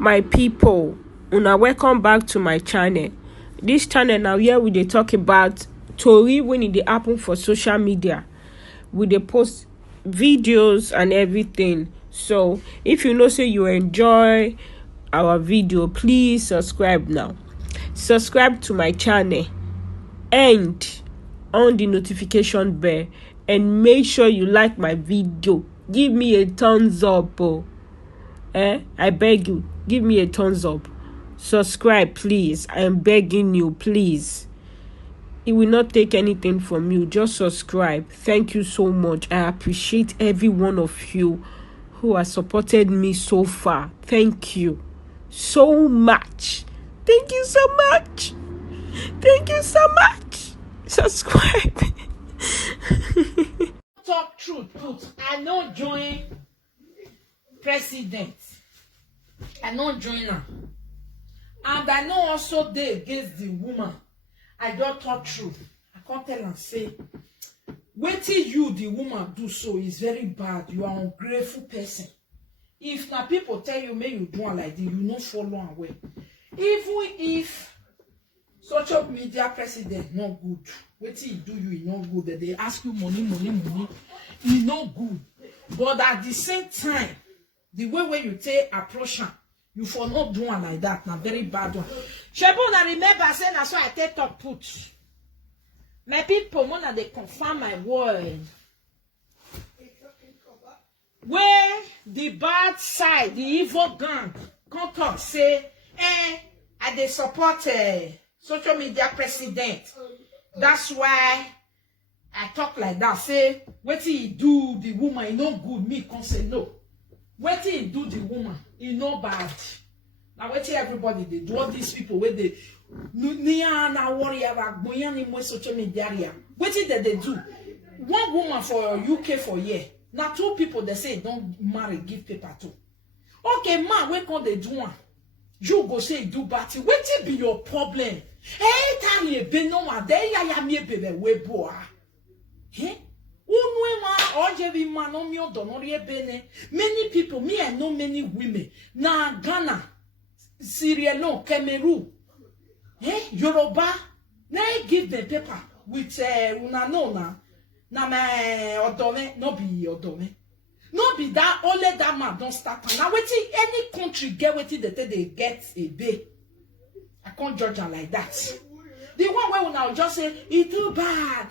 My people, una welcome back to my channel. This channel now here we dey talk about tori when it dey happen for social media. We dey post videos and everything. So if you know say you enjoy our video, please subscribe now. Subscribe to my channel and on the notification bell, and make sure you like my video. Give me a thumbs up. I beg you, give me a thumbs up. Subscribe, please. I am begging you, please. It will not take anything from you. Just subscribe. Thank you so much. I appreciate every one of you who has supported me so far. Thank you so much. Thank you so much. Thank you so much. Subscribe. Talk truth, I no join president. I no join her. And I know also they against the woman. I don't talk truth. I can't tell and say, wait till you, the woman, do so is very bad. You are an ungrateful person. If now people tell you, may you do like this, you not follow away. Even if social media president not good, wait till do you not good. That they ask you money, it not good. But at the same time, the way you take approach her, you for not doing like that, now very bad one. Shebu na remember saying that's why I take talk put. My people wanna they confirm my word. Where the bad side, the evil gang, come talk say, I they support social media president. That's why I talk like that. Say, what he do the woman, he no good. Me can say no. What he do the woman, he no bad. Now what everybody they do, all these people where they na worry about boyan social media. What did they do? One woman for UK for a year. Now two people they say don't marry, give paper to. Okay, man, where can they do one? You go say do batty. What be your problem? Hey, tell you be no one there. Ya me be the way boy. Hey. Many people, me I know many women. Na Ghana, Sierra Leone, Cameroon, Yoruba, they give them paper with una no na me odome, no be odome. No be that only that man don't start. Now waiting any country get waiting they get a bay. I can't judge her like that. The one where we now just say, it's too bad.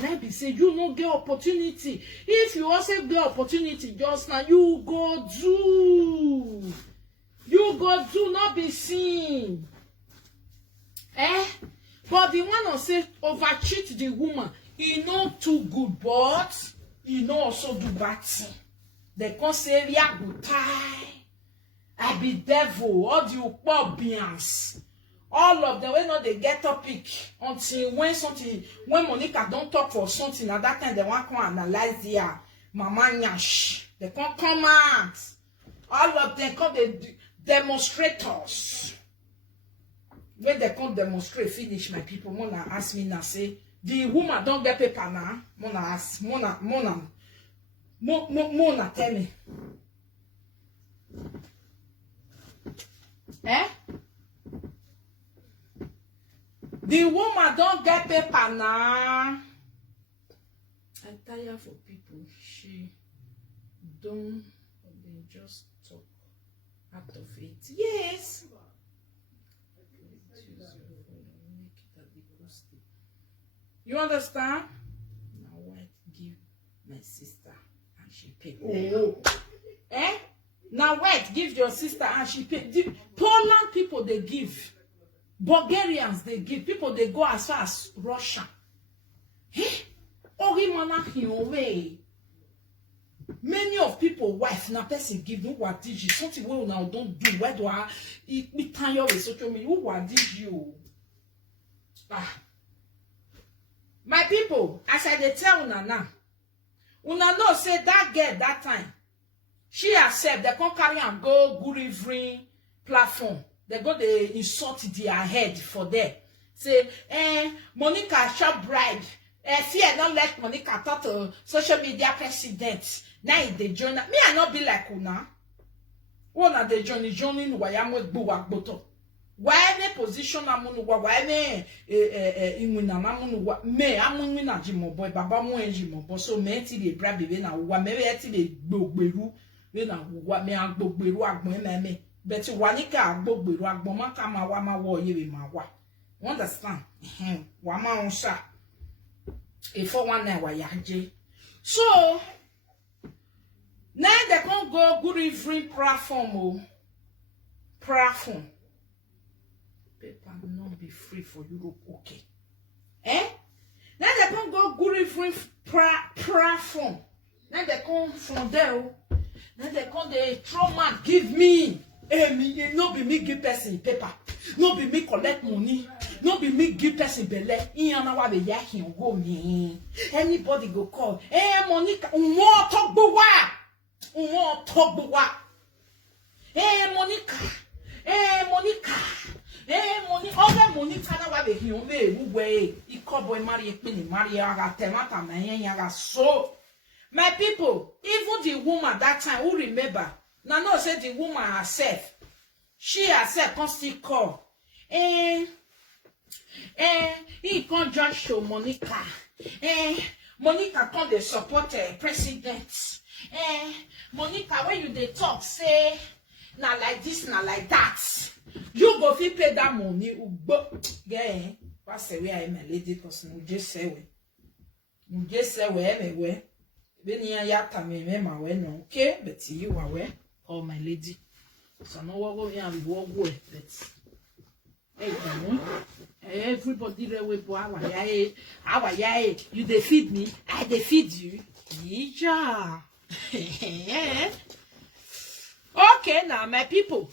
Maybe say, you no get opportunity. If you also get opportunity just now, you go do. Not be seen. But the one who say, over-cheat the woman, he not too good, but he not also do bad thing. They can say, yeah, good tie. I be devil, all the Ukpobians. All of them, when not they get topic until when Monica don't talk for something, at that time they want to analyze their mama nyash. They can't come out. All of them come the demonstrators. When they can't demonstrate, finish my people. Mona ask me now, say, the woman don't get paper now. Mona ask, Mona tell me. The woman don't get paper now. I'm tired for people. She don't, they just talk out of it. Yes. You understand? Now what give my sister and she pay. Now what give your sister and she pay. The Poland people they give. Bulgarians they give, people they go as far as Russia. Many of people wife na person give no what did you something we now don't do. Why do I be tired with social media? What did you? My people, as I they tell una now, una know say that girl that time she accept they can't carry and go good evening platform. They go they insult their head for them. Say, Monica shop bride. Fear not let Monica talk to social media president. Now they join. Me I not be like una. Ona de Johnny no wa ya mo gbo wa gboto. Why me position amunu wa why me inwina amunu wa me amunu na jimo boy baba mo enjimo bo so me ti dey bra bebe na wa me ti dey gbogberu we na wa me agbogberu agbon me but wa ni ka agbogberu agbon ma ka ma wa ma wo ye we ma wa. You understand? Wa ma on sha e for one na wa ya je. So now they can go good evening platform platform. Paper not be free for Europe, okay? Now they can go good evening platform. Now they come from there. Now they come the trauma give me. Me no be me give person paper. No be me collect money. No be me give person belle. Iyana be yakin go me. Anybody go call. Monica, what talk bowa? What talk bowa? Monica. Monica. Money, other Monica na wa be hiun be we e cowboy marry pin marry aga temata na yen so. My people, even the woman that time who remember, now no say the woman herself, she herself can still call. He can't judge show Monica. Monica can't they support president. Monica, when you they talk, say, now like this, now like that. You go fi pay that money. Yeah, pass away, I am a lady, because no just say we. No just say we, anyway. When you are me, no, okay, but you are where? Oh, my lady. So no one go here and walk away, but everybody there will go our you they feed me, I they feed you. Yeah. Okay, now my people.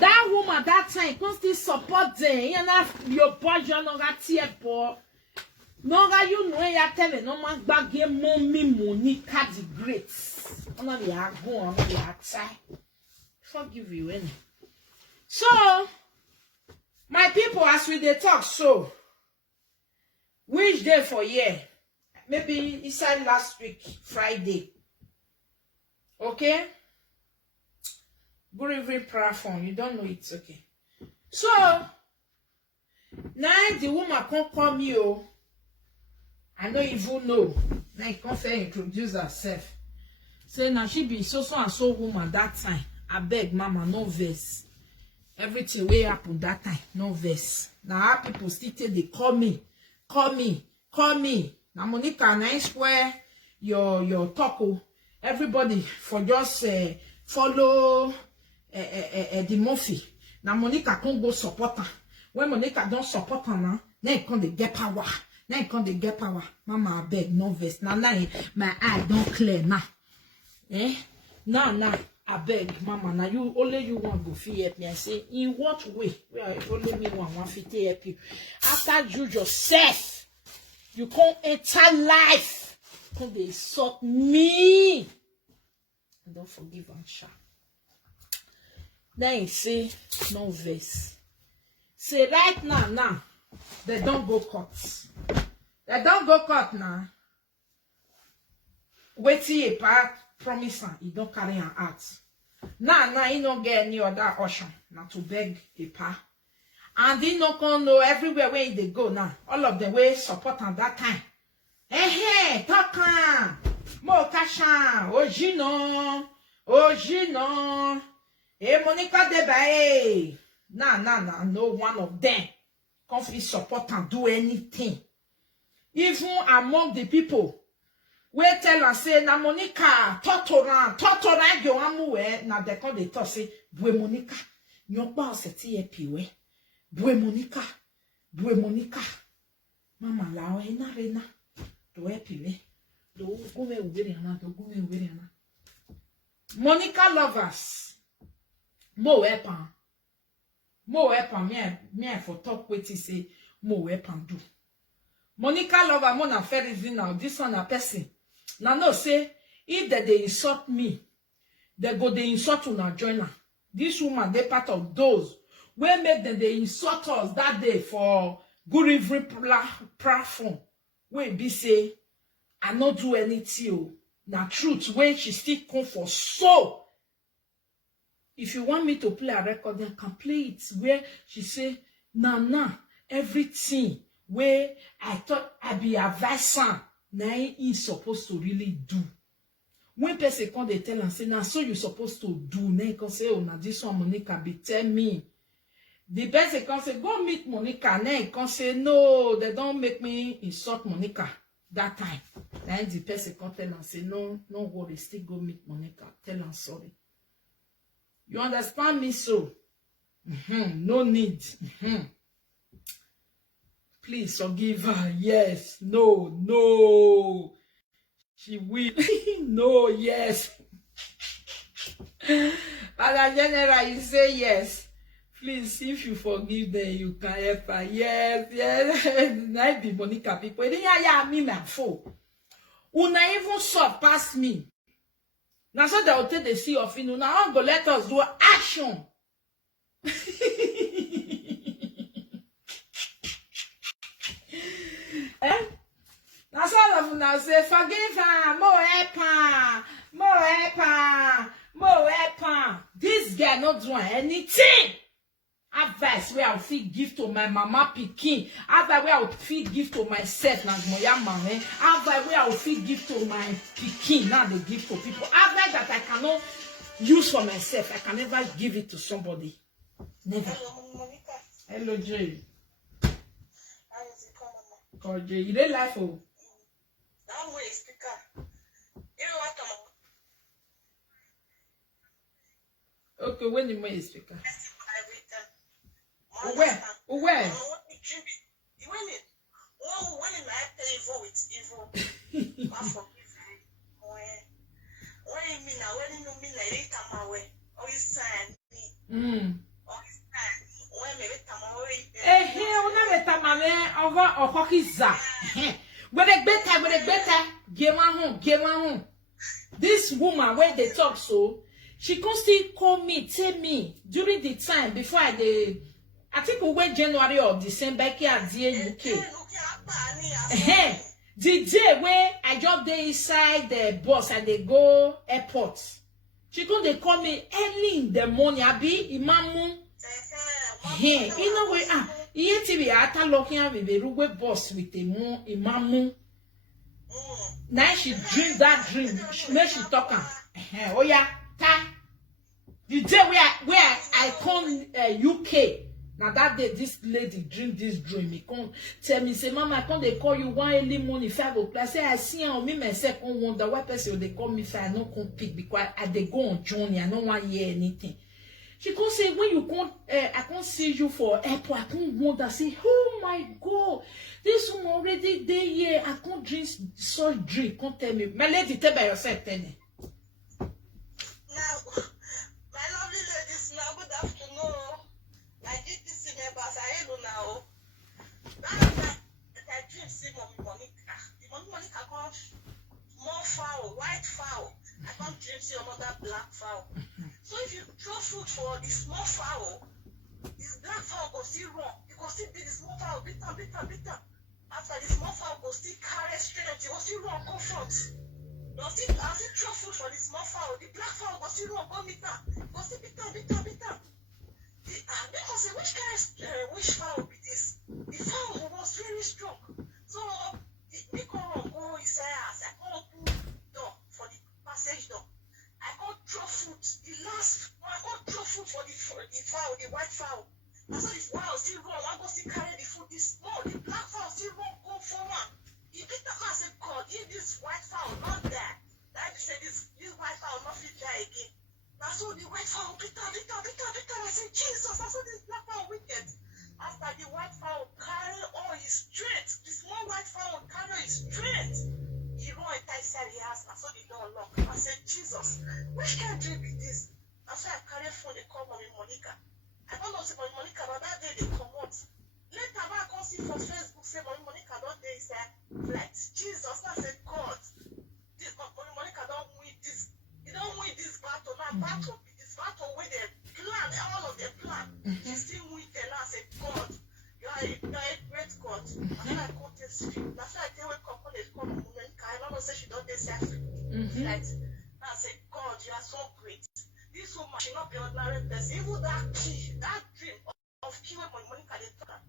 That woman that time can still support them. You know your boy no got tear boy. No ga you know ya tell me no man gbage mommy Monica the Great. Ona be agun, ona be atai. Forgive you any. So my people, as we they talk so, which day for year? Maybe inside last week, Friday. Okay? Good evening platform. You don't know it's okay. So now the woman can't call me. Oh, I don't even know. Now he can't say introduce herself. Say now she be so and so woman that time. I beg mama, no verse. Everything way happen that time, no verse. Now people still tell they call me. Now Monica, now square your talk. Everybody for just follow the Murphy. Now Monica can't go support her. When Monica don't support her now, then it can't they get power. Now it can't they get power. Mama, I beg, no verse. Now my eye don't clear now. Now, I beg, mama, now you only you want to feel help me. I say, in what way? Well, only me want to help you. After you yourself, you can't enter life. Can't they insult me? Don't forgive and share. Then he say, no verse. Say right now, they don't go court. They don't go court now. Wait till a part promise her, he don't carry her out. Now, he don't get any other option now to beg a pa. And he not gonna know everywhere where they go now. All of them will support her that time. Talk Mo kashan, Ojino. Monica Debae. Nah, no one of them can't fit support and do anything. Even among the people, we tell her say, na Monica, Totoran, yo amue, na de kon de to say, Bwe Monica, nyon pa se ti epi we. Bwe Monica. Mama la o ena rena. Do epi we. Do gume uberi ana. Monica lovers. Mo wepan me for talk wetin say mo wepan do. Monica lover mo na fair reason now. This one a person. Now no say if they insult me, they go they insult una joiner. This woman they part of those where make them they insult us that day for good evening platform. When be say I not do anything. Na truth when she still come for so. If you want me to play a record, I can play it where she say, Nana, everything where I thought I be advisor, now he's supposed to really do. When person come, they tell and say, now so you supposed to do, now you can say, oh, now this one Monica be tell me. The person can say, go meet Monica, now you can say, no, they don't make me insult Monica that time. Then the person can tell and say, no worry, still go meet Monica, tell her sorry. You understand me so? No need. Please forgive her. Yes. No. She will. No, yes. Father General, you say yes. Please, if you forgive them, you can help her. Yes. Now be Monica people. They are me, man. Una even surpass me. Now so they will take the sea of you. Now go let us do action. Now so all of you now say forgive her, more help her. This girl not doing anything. Advice where I'll feel give to my mama pikin. Advice where I'll feel give to myself now moya mama. Advice where I'll feel give to my pikin. Now they give to people. Advice that I cannot use for myself. I can never give it to somebody. Never. Hello, Monica. Hello, Jay. How is it coming? Call Jay. You dey life oh? I'm with speaker. You know what I'm Okay, when you make speaker. Where? When I play evil with evil, I forgive you. When you mean now, when you know me like it, I'm away. Or you sign me. Or you sign me. When me let them away. Eh, here, when I let them away, or hockey zap. When they better, get my home. This woman, when they talk so, she can still call me, tell me during the time before I think we went January or December here at the UK. The day where I just dey inside the bus and they go airport. She come they call me early in the morning. Abi imamu. You know where TV ata looking at the Ruwe bus with the imamu. Now she dream that dream. Make she talking. Oh yeah, ta. The day where I come UK. Now that day, this lady dream this dream. He come tell me, say, Mama, I come they call you one early morning, 5 o'clock. I say, I see on me myself on wonder why person they call me if I no come pick because they go on journey. I don't want to hear anything. She come say, when you come, I can't see you for airport. I can't wonder. Say, oh my God, this one already there here. I can't drink such drink. Can't tell me, my lady, tell by yourself, tell me. Now, my lovely ladies, now good afternoon. I did this in a bus. I don't know. I dream see Mommy Monica. The Mommy Monica comes more foul, white foul. I can't dream see another black foul. So if you throw food for the small fowl, this black fowl go still wrong. You go still be the small fowl, bitter. After the small fowl go still carry straight, you go still run, go front. I'll still throw food for the small fowl. The black fowl go still run, go bitter. Go still bitter. Because which fowl be this? The fowl was very strong. So the go inside house. I can't open door for the passage door. I can't throw food. I can't throw food for the fowl, the white fowl. I saw the fowl still run. I go still carry the food. The black fowl still run, go forward. He beat the man said, God, if this white fowl not there, like you said, this white fowl not fit die again. I saw the white fowl bitter. I said, Jesus, I saw this black fowl wicked. After the white fowl carry all his strength, the small white fowl carry his strength. He run inside the house. I saw the door lock. I said, Jesus, which kind of dream be this? After I carry phone, they call Mommy Monica. I don't know say Mommy Monica, but that day they come out. Later, I go see for Facebook say Mommy Monica don't dey say flight. Jesus, I said, God, this Mommy Monica don't win this. You don't win this battle. Now battle be this battle where they plan, all of them plan. You still win there. Now I said, God, you are a great God. And then I go to sleep. That's why I tell when couple is come Monica. I don't know say she don't dey say flight. Now I said, God, you are so great. this woman should not be ordinary person. Even that key, that dream of key when Monica they talk.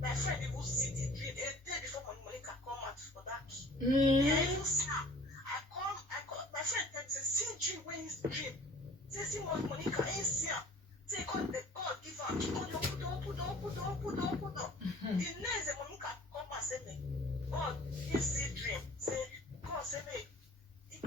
My friend even see the dream a day before Monica come out for that key. Yeah, even see her. I call my friend tell me say see dream when his dream. Say see Monica ain't see her. Say God the God give her key. God open door. The next day Monica come and say me, God he see dream. Say God say me.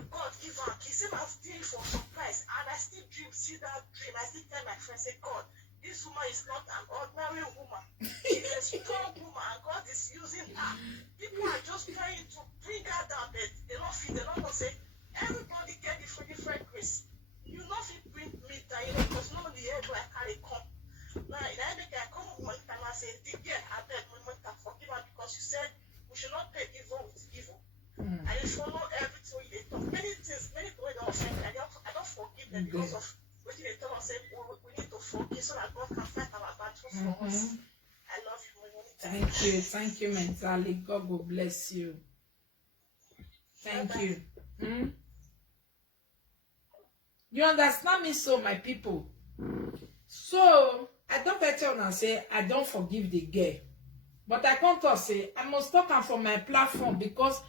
God give her key. Say I still for surprise and I still dream see that dream. I still tell my friend say God. This woman is not an ordinary woman. She's a strong woman, and God is using her. People are just trying to bring her down, but they don't feel, they don't know. Say, everybody get different grace. You know, if you bring me down, because none of the air do I carry come. Now, in every day I come with my time, I say, yeah, I beg my mother, forgive her, because you said we should not pay evil with evil. I just follow everything they talk. Many things, many people don't offend me. I don't forgive them because of what they tell us. Say, we need to forgive so that God can fight our battles for us. I love you, Thank you, mentally. God will bless you. Thank you. You understand me, so my people. So I don't better and say I don't forgive the girl, but I can't talk say I must talk am for my platform because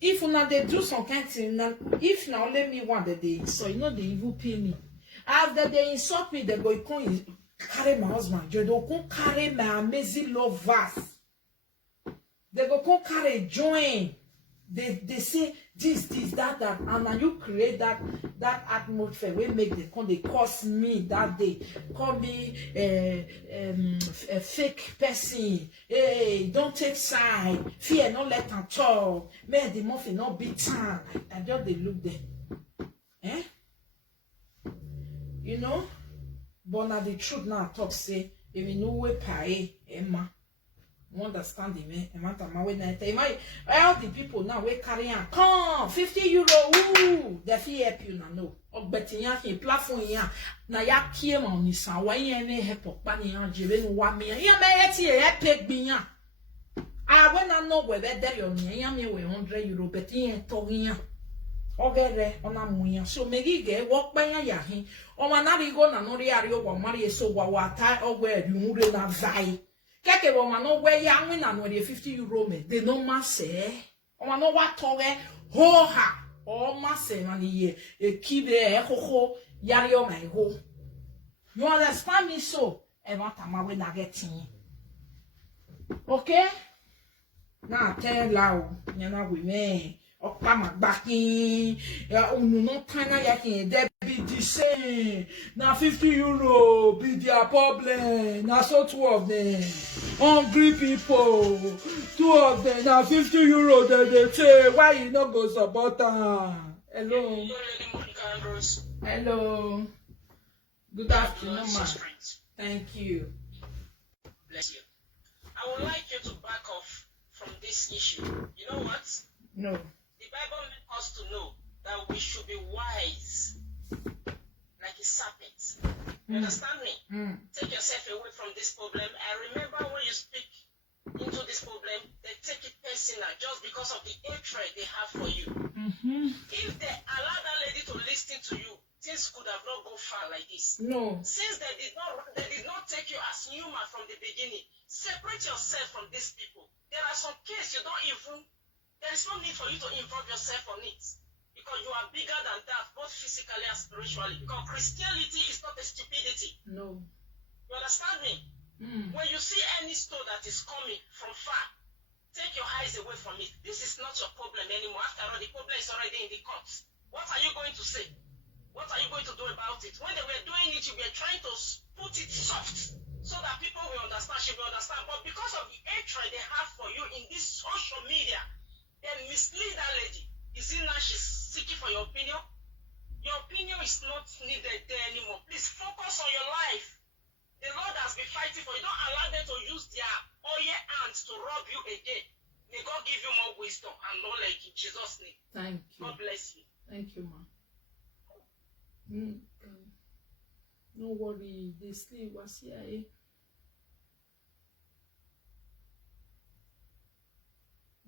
if una they do some kind of thing, if now let me one that they so you know they even pay me. After they insult me, they go come carry my husband. They go come carry my amazing love verse. They go come carry join. They say this, that, and then you create that atmosphere. We make they curse me that day. Call me a fake person. Hey, don't take side. Fear not let them talk. Man, the muffin not be time. And just they look there. Eh? You know? But now the truth now talk say, if you know we pay, Emma. You understand the man? All the people now we carry on. Come, 50 euro. Ooh, they feel help you now. No, but ya fi platform ya. Na ya kie ma oni san. Wa yen ne help pa ni ya jebe no wa me. Ya me yeti e help gbi ya. Ah, when I know where there you me, ya me we 100 euro, but yen to ya. Ogere ona muya. So megi ge work pa ya ya hin. O ma na ri go na no ri ari o wa mari so wa ta ogwe ri unre na vai. Keke woman no where young win and 50 euro me. They no masse. Woman no what towe ho ha. Oh masse man ye a kibe ho yari o my ho. You understand me so? Ever time when I get in. Okay? Now tell loud. You know with me. Opa magbaki. Ya unu no kana yakin de be the same. Now 50 euro be their problem. Now so two of them. Hungry people. Two of them. Now 50 euro they say. Why you not go support them? Hello. Hello. Good afternoon, ma. Thank you. Bless you. I would like you to back off from this issue. You know what? No. The Bible makes us to know that we should be wise like a serpent. You understand me? Take yourself away from this problem. I remember when you speak into this problem, they take it personal just because of the hatred they have for you. If they allow that lady to listen to you, things could have not gone far like this. No. Since they did not take you as human from the beginning, separate yourself from these people. There are some cases you don't even. There is no need for you to involve yourself on it because you are bigger than that, both physically and spiritually. Because Christianity is not a stupidity. No. You understand me? When you see any stone that is coming from far, take your eyes away from it. This is not your problem anymore. After all, the problem is already in the courts. What are you going to say? What are you going to do about it? When they were doing it, you were trying to put it soft so that people will understand, should understand. But because of the hatred they have for you in this social media, they mislead that lady. You see now she's seeking for your opinion. Your opinion is not needed there anymore. Please focus on your life. The Lord has been fighting for you. Don't allow them to use their oil hands to rob you again. May God give you more wisdom and knowledge in Jesus' name. Thank you. God bless you. Thank you, ma. No worry. They sleep was here.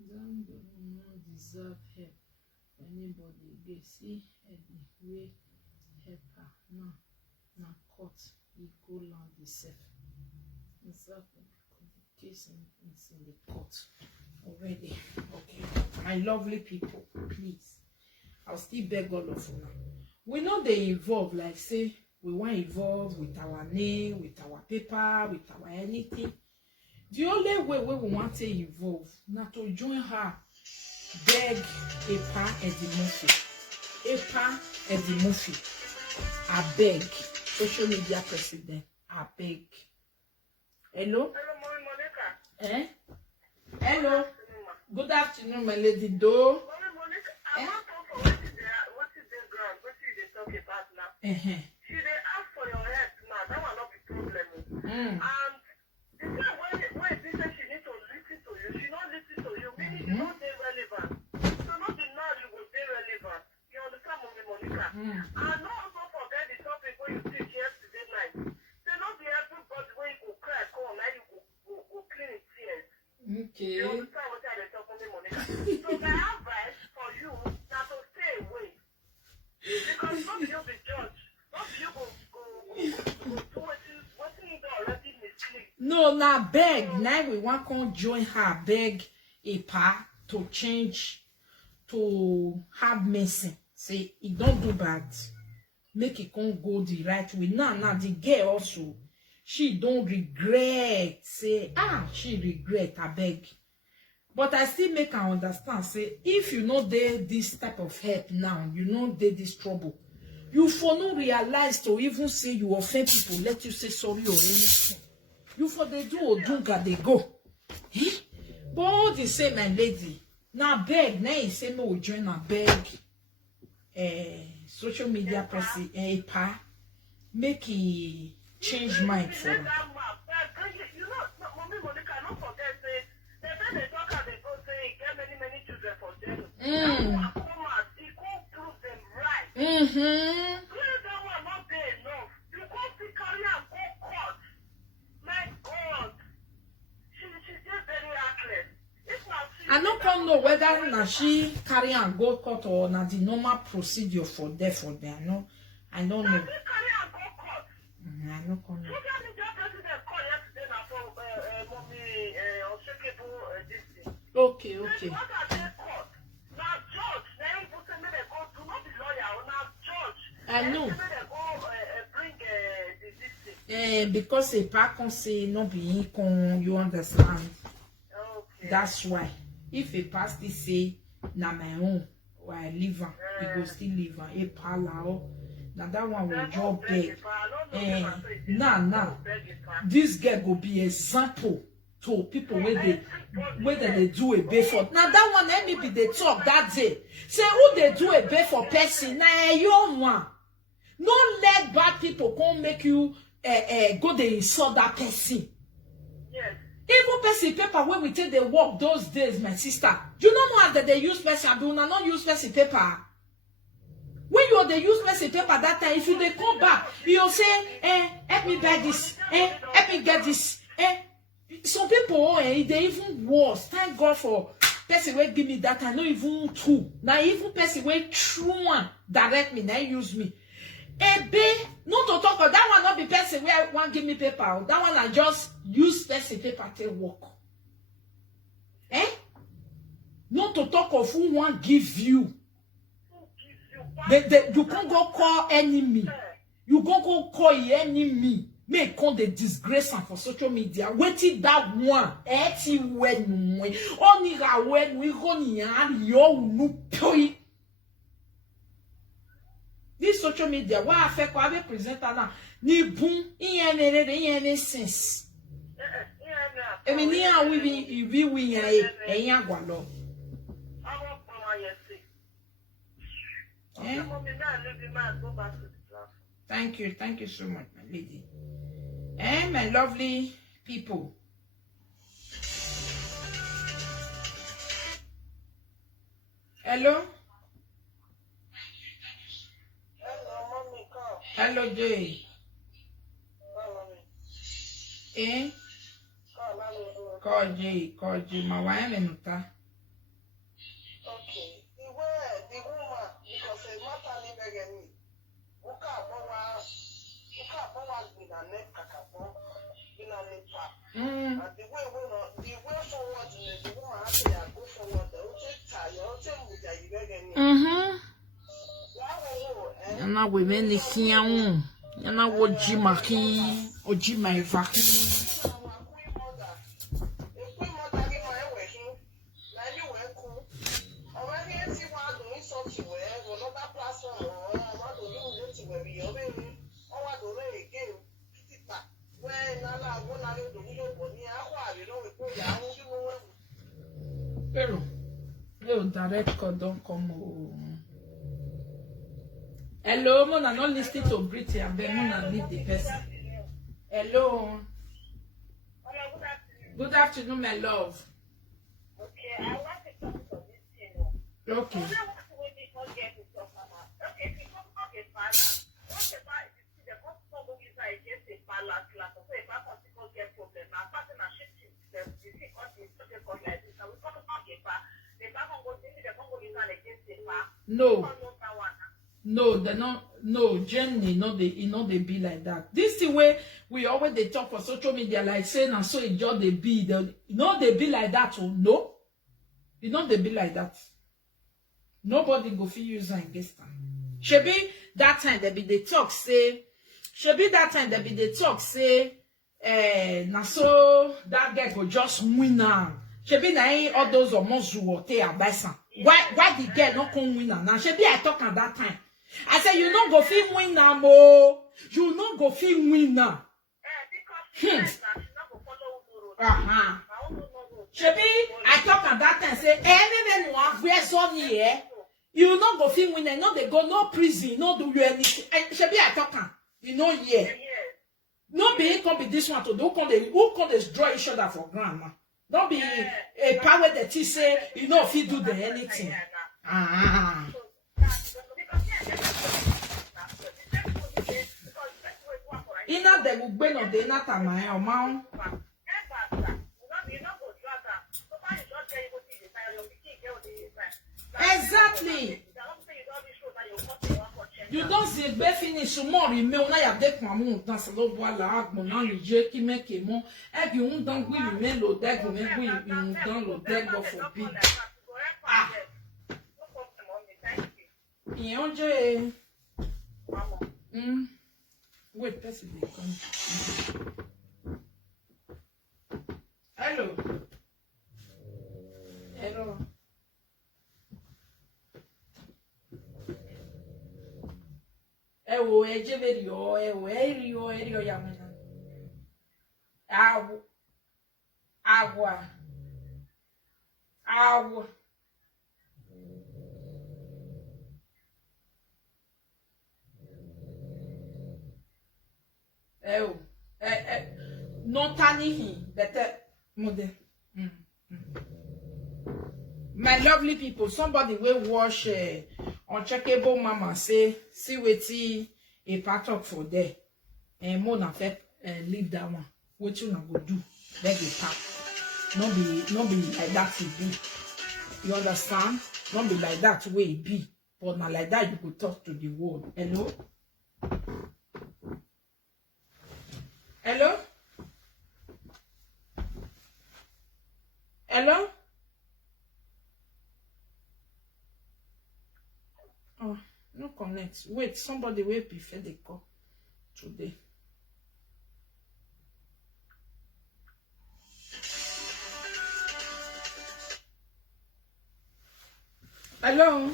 Don't deserve help. Anybody they see way help her. No, court. He go land the self. Exactly. The case is in the court already. Okay. My lovely people, please. I'll still beg all of you now. We know they involve, like say, we want involve with our name, with our paper, with our anything. The only way we want to involve, not to join her, beg Epa Eddie-Murphy. Epa Eddie-Murphy. I beg. Social media president. I beg. Hello? Hello, Mommy Monica. Eh? Hello? Good afternoon, my lady. Do. Mommy Monica, I want to talk for what is the ground, what is the talk about now. She they ask for your help now. That will not be problem. And the time when she said she need to listen to you, she not listen to you, meaning you not they relevant. So not the now you will be relevant. You understand, Mommy Monica? And not also forget the topic when you teach yesterday night. Say not be everybody when you go cry, come now you go clean in tears. Okay. You understand what I talk, Mommy Monica? So my advice for you now to stay away. Because not you be judged. Not you go do what you already mislead. No, now beg. Now we want to join her. Beg Epa to change, to have mercy. Say, it don't do bad. Make it can't go the right way. Now, the girl also, she don't regret. Say, she regret, I beg. But I still make her understand. Say, if you know this type of help now, you know this trouble, you for no realize to even say you offend people, let you say sorry or anything. You for they do or dunga they go. But all the same, my lady, now beg, now you say no join a beg. Social media person, Epa, make he change mind for her. You know, Mommy Monica, don't forget, they talk and they go say, get many children for them. That one come out, he can't prove them right. That one not there enough. You can't see carry and go court. My God. She's just very heartless. If not, I no come know whether na she carry and go court or na the normal procedure for them. No, I don't know. she carry and go court. I no come know. Social media president call yesterday now for Mommy unshakable this thing. Okay. What are they called? Now judge, now you put them they go do not be lawyer, now judge. I know. They go bring this thing. Because Epa can say no be con, you understand. Okay. That's why. If Epa still say na my own, or I leave her, he go still leave her. Epa lao. Now that one will just beg. Now, this girl go be example to people where they do a bait for. Now that one, let me be the talk that day. Say who they do a bait for person. Now you one. No let bad people come make you go they insult that person. Yes. Even person paper when we take the work those days, my sister. You don't know how that they use person, but una not use person paper. When you they use person paper that time, if you they come back, you'll say, help me buy this, help me get this. Some people, they even worse. Thank God for person will give me that. I know even two. Now even person will true one direct me, now use me. Not to talk about that one, not be person where one give me paper. That one I just use person paper to work. Not to talk of who one give you. You can't go call enemy. You go call your enemy. Make con the disgrace for social media. Waiting that one. When we only when we go near this social media, what affect what I present now? Ni boom, in sense. I mean, here we Thank you so much, my lady. And my lovely people. Hello? Hello, Jay. Call Jay. My wife and Nuta. Okay. The woman, because a matter begging me. Mm. And the way forward, the woman has to go forward. They'll take time. You'll take with that. You get Yana women ni kian. Yana woji maki, oji maiva. Hello, direct call don't come home. Hello, Mona, not listening to Britty and then Mona leave the person. Hello. Good afternoon, my love. Okay, I want to talk about this thing. Okay. No, they're not. No, Jenny, they be like that. This is the way we always they talk for social media, like saying and so it just they be. They be like that. Oh no, they be like that. Nobody go feel use against them. Shebi that time they be they talk say. Na so that girl go just win now. Shebi na all those almost what they are bison. Why the girl not come win now? Shebi I talk at that time. I said you not go feel win now, mo. You not go feel win now. Shebi I talk at that time say you not go feel win, no they go no prison, no do you anything. Shebi I talk you know yeah. No be it can be this one to do who can destroy each other for grandma. Don't be a power that he say you know if he do the anything. Ina de will no de nata my amount. Exactly. You don't see be finish more mais on a ya dek maman dans ce lo voilà mon nan je qui me que mon et puis on dans oui mais le dek mais oui dans le dek go for big. Et on je wait person dey come. Hello. Ewo ejeverio erio ya mena. Agua. Non tanihi better mother. My lovely people, somebody will watch Uncheckable Mama say see wetin a part of for there. And Mona fit leave that one. What you not go do? Let it pack. Not be like that it be. You understand? Not be like that way it be. But not like that you could talk to the world. Hello? Hello? Hello? Oh, no connect. Wait, somebody will prefer the call today. Hello?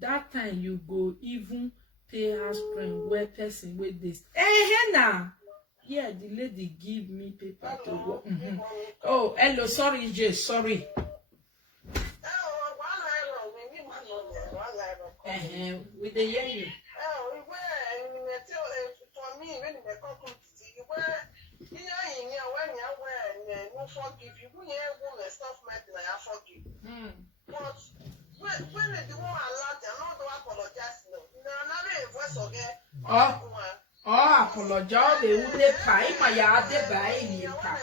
That time you go even pay house rent where person with this. Hey, Henna! Yeah, the lady give me paper to work. Oh, hello, sorry, Jay, sorry. We dey hear you. But when they won't allow them apologize. They will not pay my yard. They buy in your car.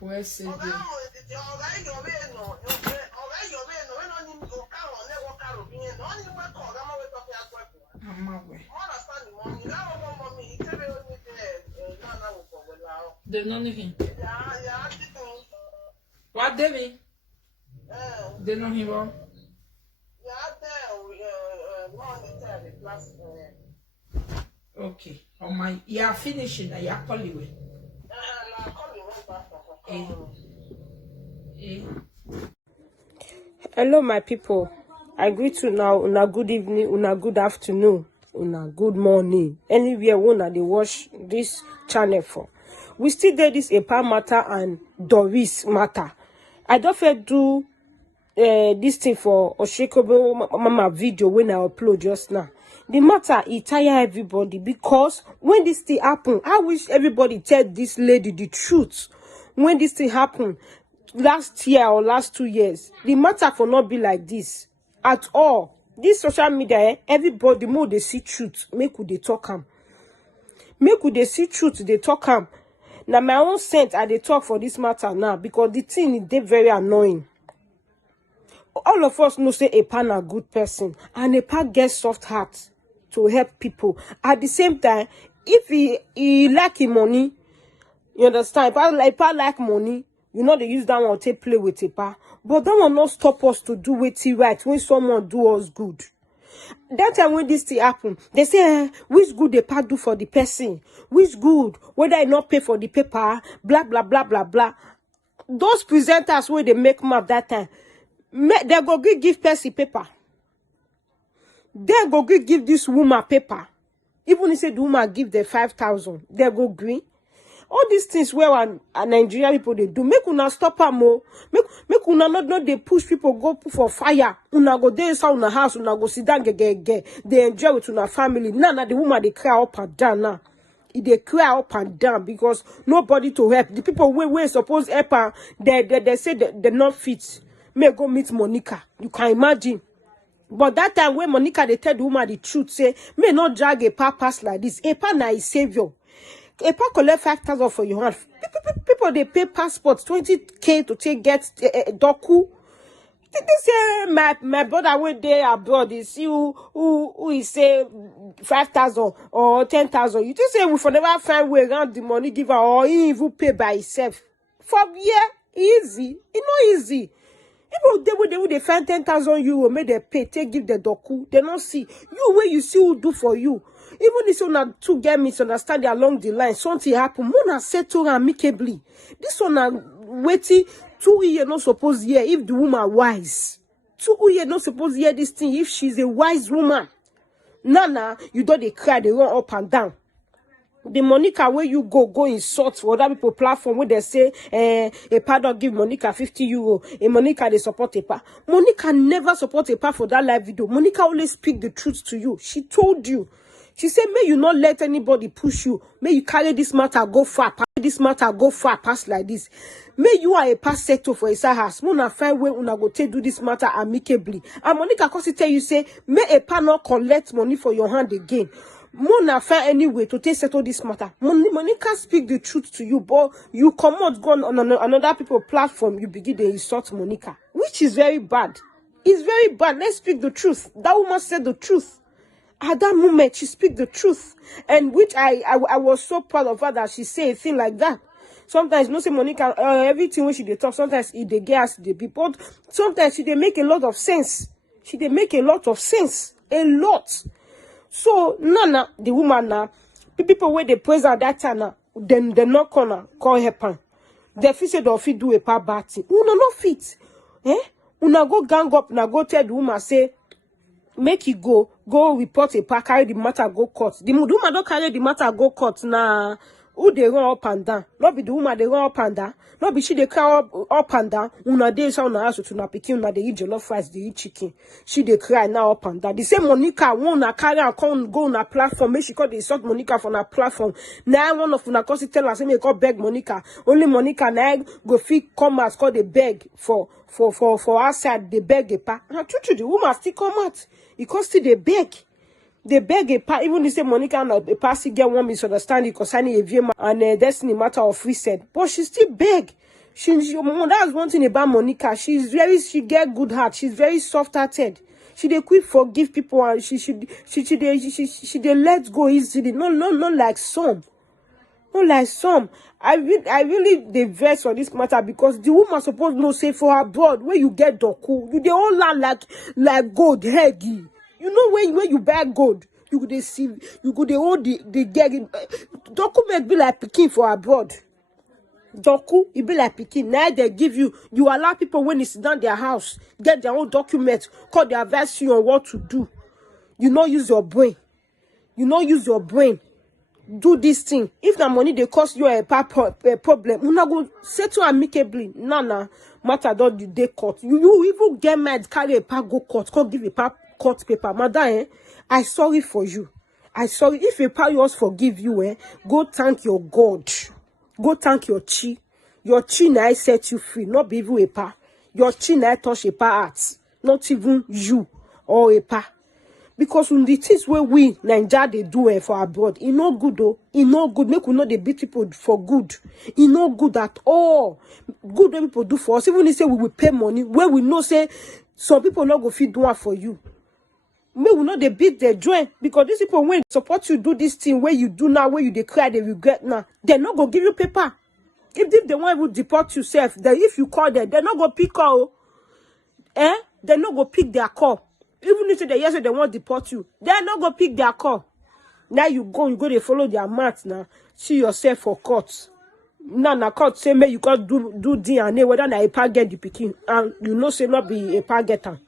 Where's it? They don't know him. What they mean? They know him. Okay. Oh my, you are finishing. You are calling. Hello, my people. I greet you now. Una good evening, una good afternoon, una good morning. Anywhere una they watch this channel for. We still did this Epa matter and Doris matter. I don't feel do this thing for Oshekobo Mama video when I upload just now. The matter it tire everybody because when this thing happen, I wish everybody tell this lady the truth. When this thing happened last year or last 2 years, the matter for not be like this at all. This social media, everybody more they see truth, make they talk am. Make they see truth, they talk am. Now my own sense, I they talk for this matter now because the thing is they very annoying. All of us know say Epa na good person and Epa gets soft heart to help people. At the same time, if he like him money, you understand? Epa like money, you know they use that one to play with Epa. But that will not stop us to do what he right when someone do us good. That time when this thing happen, they say, which good Epa do for the person? Which good? Whether I not pay for the paper, blah, blah, blah, blah, blah. Those presenters where they make map that time, they go give person paper. They go give this woman paper. Even if say the woman give the 5,000, they go green. All these things where Nigerian people they do, make una stop am mo. Make una not they push people go for fire. Una go there inside una house, una go sit down get. They enjoy with una family. Now the woman they cry up and down now. They cry up and down because nobody to help. The people we supposed help her, they say they're not fit. May go meet Monica. You can imagine. But that time when Monica they tell the woman the truth, say, may not drag Epa pass like this. Epa na is savior. Epa collect 5,000 for your hand. People they pay passports 20K to take get doku. They say my brother went there abroad. They see who is say 5,000 or 10,000. You just say we for never find way around the money giver or he even pay by himself. From here, easy. It's not easy. People they would find 10,000 euro, make they pay, give the doku. They don't see you where you see who do for you. Even if you not to get misunderstanding along the line, something happen. Mona settle amicably. This one waiting 2 years not supposed hear if the woman wise. 2 years not supposed hear this thing if she's a wise woman. Nana, you don't they cry, they run up and down. The Monica where you go insult for other people platform where they say Epa don't give Monica 50 euro. Monica they support Epa. Monica never support Epa for that live video. Monica always speak the truth to you. She told you. She said, may you not let anybody push you. May you carry this matter go far. This matter go far past like this. May you are a pass settle for Isa house. Mona find way una go take do this matter amicably. And Monica cause tell you say, may Epa not collect money for your hand again. Mona find any way to take settle this matter. Monica speak the truth to you, but you come out go on another people platform, you begin to insult Monica, which is very bad. It's very bad. Let's speak the truth. That woman said the truth. At that moment, she speak the truth, and which I was so proud of her that she say a thing like that. Sometimes, no say Monica, everything when she dey talk, sometimes it dey get us the people. Sometimes she dey make a lot of sense. She dey make a lot of sense, a lot. So Nana, the woman now, people where they praise at that time now, then they not gonna call her pan. They feel say they fit do a bad thing. Una no fit, Una go gang up, una go tell the woman say, make it go report Epa, carry the matter go court. The woman don't carry the matter go court na Who they run up and down? Not be the woman they run up and down. Not be she they cry up and down. Una day so una house to na pikin una they eat jollof rice, they eat chicken. She they cry now up and down. The same Monica wanna carry and come go on a platform. Make she call the sort Monica from a platform. Now one of una cause tell her say me call beg Monica. Only Monica now go fit come as call the beg for outside. They beg a pa. And true the woman still come out. Because still they beg. They beg a part, even if say Monica and a party get one misunderstanding concerning a VM and Destiny matter of reset, but she still beg. That's one thing about Monica. She get good heart. She's very soft-hearted. She dey quick forgive people and she dey let go easily. Not like some. Not like some. I really dey vex on this matter because the woman supposed know say for abroad where you get doku, you dey all land like gold heady. You know when you buy gold, you could hold the get document be like picking for abroad. Doku, it be like picking. Now they give you allow people when it's down their house, get their own document, call their advice you on what to do. You not use your brain. You not use your brain. Do this thing. If the money they cost you a problem, you not go settle amicably. Nah. Matter don't the day court. You even get mad, carry a pack, go court, come give a pack. Court paper, madam, I sorry for you. I sorry. If a pa yours forgive you, go thank your God. Go thank your chi. Your chi na set you free, not be even a pa. Your chi na touch a pa heart, not even you or a pa. Because when the things where we Nigeria they do for abroad, it no good though. It no good. Make we know they beat people for good. It no good at all. Good when people do for us. Even if say we will pay money, where we know say some people not go feed one for you. May we not they beat their joint because these people when support you do this thing where you do now, where you they cry, they regret now. They're not gonna give you paper. If they want to deport yourself, then if you call them, they're not gonna pick call. They're not gonna pick their call. Even if they yes they want to deport you, they're not gonna pick their call. Now you go they follow their math now. See yourself for court. Now court say may you got do DNA whether na a pa get the picking and you know say not be a pa getter.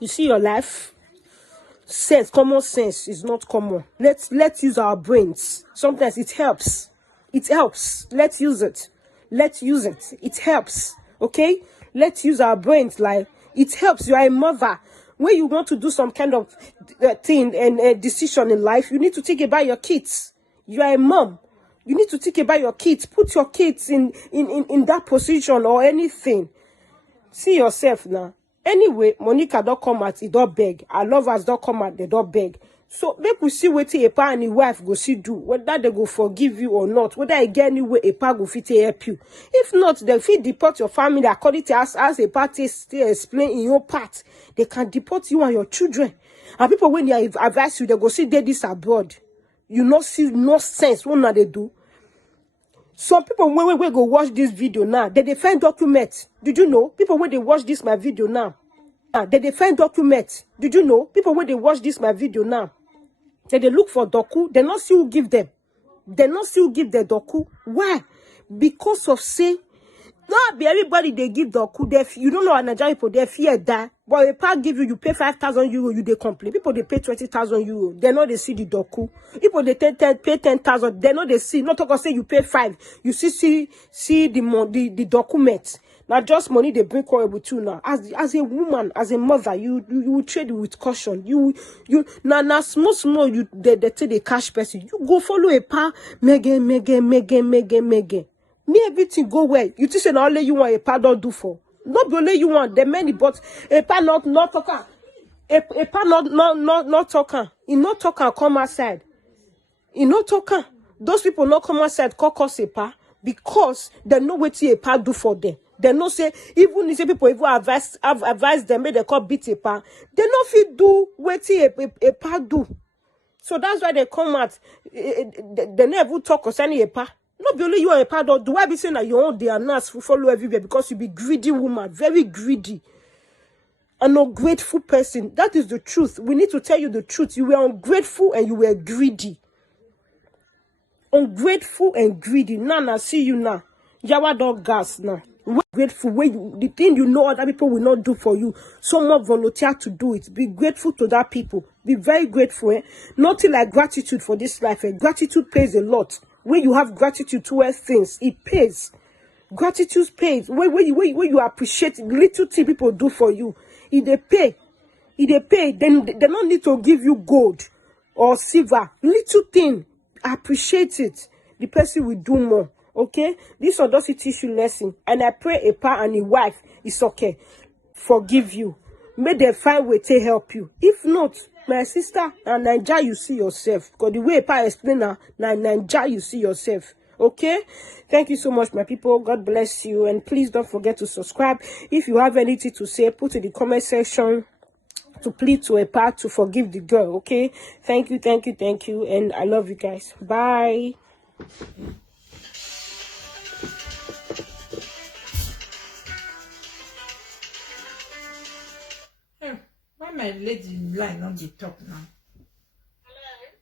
You see your life. Sense, common sense is not common. Let's use our brains. Sometimes it helps. It helps. Let's use it. Let's use it. It helps. Okay? Let's use our brains. Like it helps. You are a mother. When you want to do some kind of thing and decision in life, you need to think about your kids. You are a mom. You need to think about your kids. Put your kids in that position or anything. See yourself now. Anyway, Monica don't come at it, don't beg. Our lovers don't come at they don't beg. So make we see what a pa and a wife go see do, whether they go forgive you or not, whether again anyway a pa go fit help you. If not, they fit deport your family according to as a party still explain in your part. They can deport you and your children. And people when they advise you, they go see this abroad. You not see no sense what they do. Some people when we go watch this video now, they find documents. Did you know? People when they watch this my video now, they find documents. Did you know? People when they watch this my video now, they look for docu. They not see who give them. They not see who give the docu. Why? Because of say, not be everybody they give docu. You don't know how Nigerian people they fear that. But a part give you pay 5,000 euro, you they complain. People they pay 20,000 euro. They know they see the docu. People they pay 10,000. They know they see. Not talk say you pay 5. You see the document. Now just money they bring quarrel to now. As a woman, as a mother, you will trade with caution. You now small you they take the cash person. You go follow a pa mega. Me everything go well. You think say now only you want a pa don't do for. Not only you want the many, but a pa not talker. A pa not talker. He not talker come outside. He not talker. Those people not come outside call us a pa because they know what a pa do for them. They know say even if people even advise them make they call beat a pa. They know fit do what a pa do. So that's why they come out. They never talk concerning a pa. Not be only you are a part of. Do I be saying that you own the anas who follow everywhere because you be greedy woman, very greedy, an ungrateful person? That is the truth. We need to tell you the truth. You were ungrateful and you were greedy. Ungrateful and greedy. Now, see you now. Yawa dog gas now. We're grateful. The thing you know other people will not do for you. Someone volunteer to do it. Be grateful to that people. Be very grateful. Nothing like gratitude for this life. Gratitude pays a lot. when you have gratitude towards things, it pays. Gratitude pays. When you appreciate little thing people do for you, if they pay, then they don't need to give you gold or silver. Little thing, appreciate it. The person will do more. Okay, this audacity issue lesson, and I pray a pa and a wife is okay. Forgive you. May they find way to help you. If not, my sister, and Naija, you see yourself. Because the way I explain now, Naija, you see yourself. Okay? Thank you so much, my people. God bless you. And please don't forget to subscribe. If you have anything to say, put in the comment section to plead to a part to forgive the girl. Okay? Thank you. And I love you guys. Bye. Why my lady line on the top now?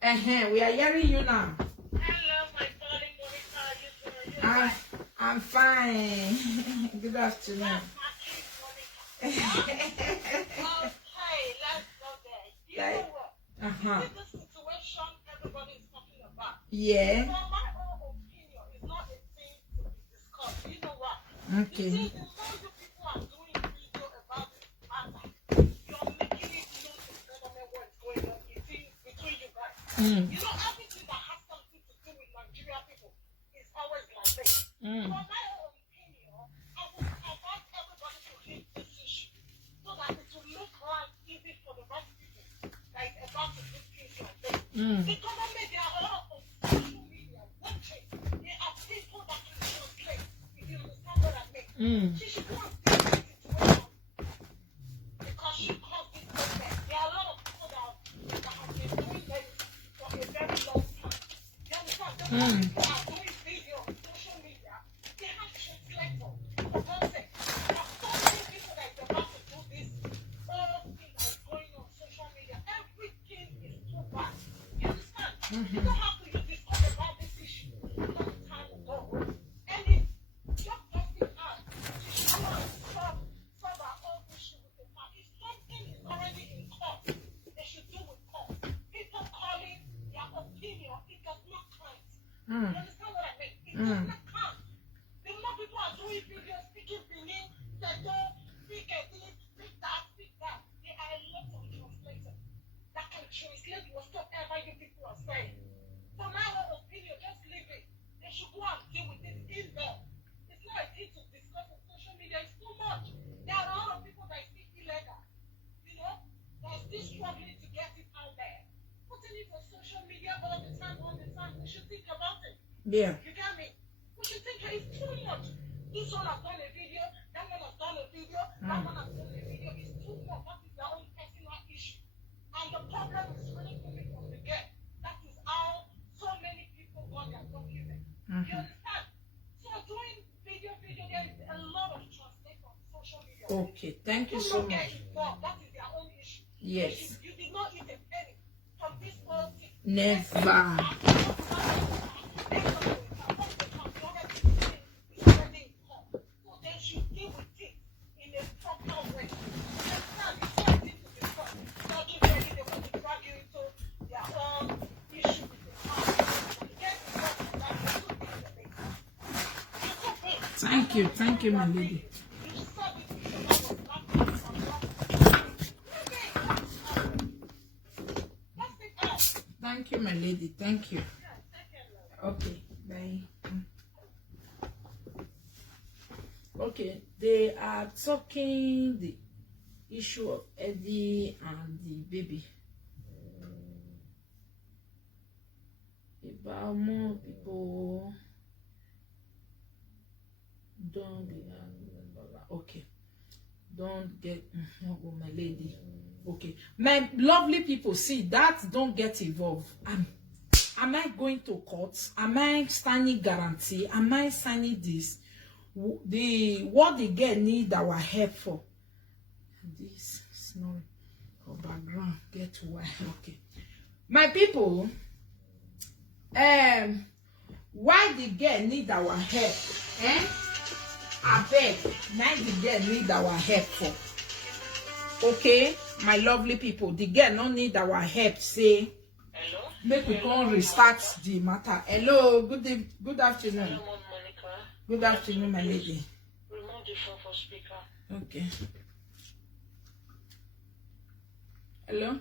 Hello? We are hearing you now. Hello, my darling Monica. How are you doing? I'm fine. Good afternoon. Okay, let's go there. You know what? This is the situation everybody is talking about. Yeah. So my own opinion is not a thing to be discussed. You know what? Okay. You see, the more you people are doing video about this matter, you're making it known to the government what's going on between you guys. You know, everything that has something to do with Nigeria people is always like this. So my own opinion, I would advise everybody to hit this issue so that it will make life easy for the right people that is about to do things like this. The government, there are a lot of social media watching. There are people that can translate, if you understand what I mean. She should go and fix the situation because she caused this problem. There are a lot of people that have been doing this for a very long time. You understand? The more people are doing video on social media, they have translators. For God's sake, there are so many people that is about to do this whole thing that is going on social media. Everything is too bad. You understand? You don't have to discuss about this issue a long time ago. And it's just busting out. She should go and solve our own issue with the fact. If something is already in court, they should do with court. People calling their opinion, it does not count. You understand what I mean? It does not count. The more people are doing videos, speaking Benin, they don't speak this, speak that. There are a lot of translators that can translate whatsoever you people are saying. So my own opinion, just leave it. They should go and deal with it in there. It's not a thing to discuss on social media. It's too much. There are a lot of people that speak illegal. You know, they're still struggling to get it out there. Putting it on social media all the time. We should think about it. Yeah. You get me? We should think it's too much. This one has done a video, that one has done a video, that one has done a video. It's too much. That is their own personal issue. And the problem is really coming from the get. That is how so many people got their document. You understand? So doing video, there is a lot of translation on social media. Okay. Thank you Do so not get much. involved. That is their own issue. Yes. You did not eat a penny from this whole thing. Never. Thank you, my lady. Thank you, my lady. Thank you. Okay, bye. Okay, they are talking the issue of Eddie and the baby. About more people don't be okay. Don't get oh, my lady. Okay, my lovely people, see that don't get involved. Am I going to court? Am I signing guarantee? Am I signing this? What the girl need our help for? This snoring or background get why? Okay, my people. Why the girl need our help? I beg, now the girl need our help for. Okay, my lovely people, the girl no need our help. Say, hello. Make we come restart the matter. Hello, good afternoon. Hello, Monica. Good afternoon, my lady. Remove the phone for speaker. Okay. Hello?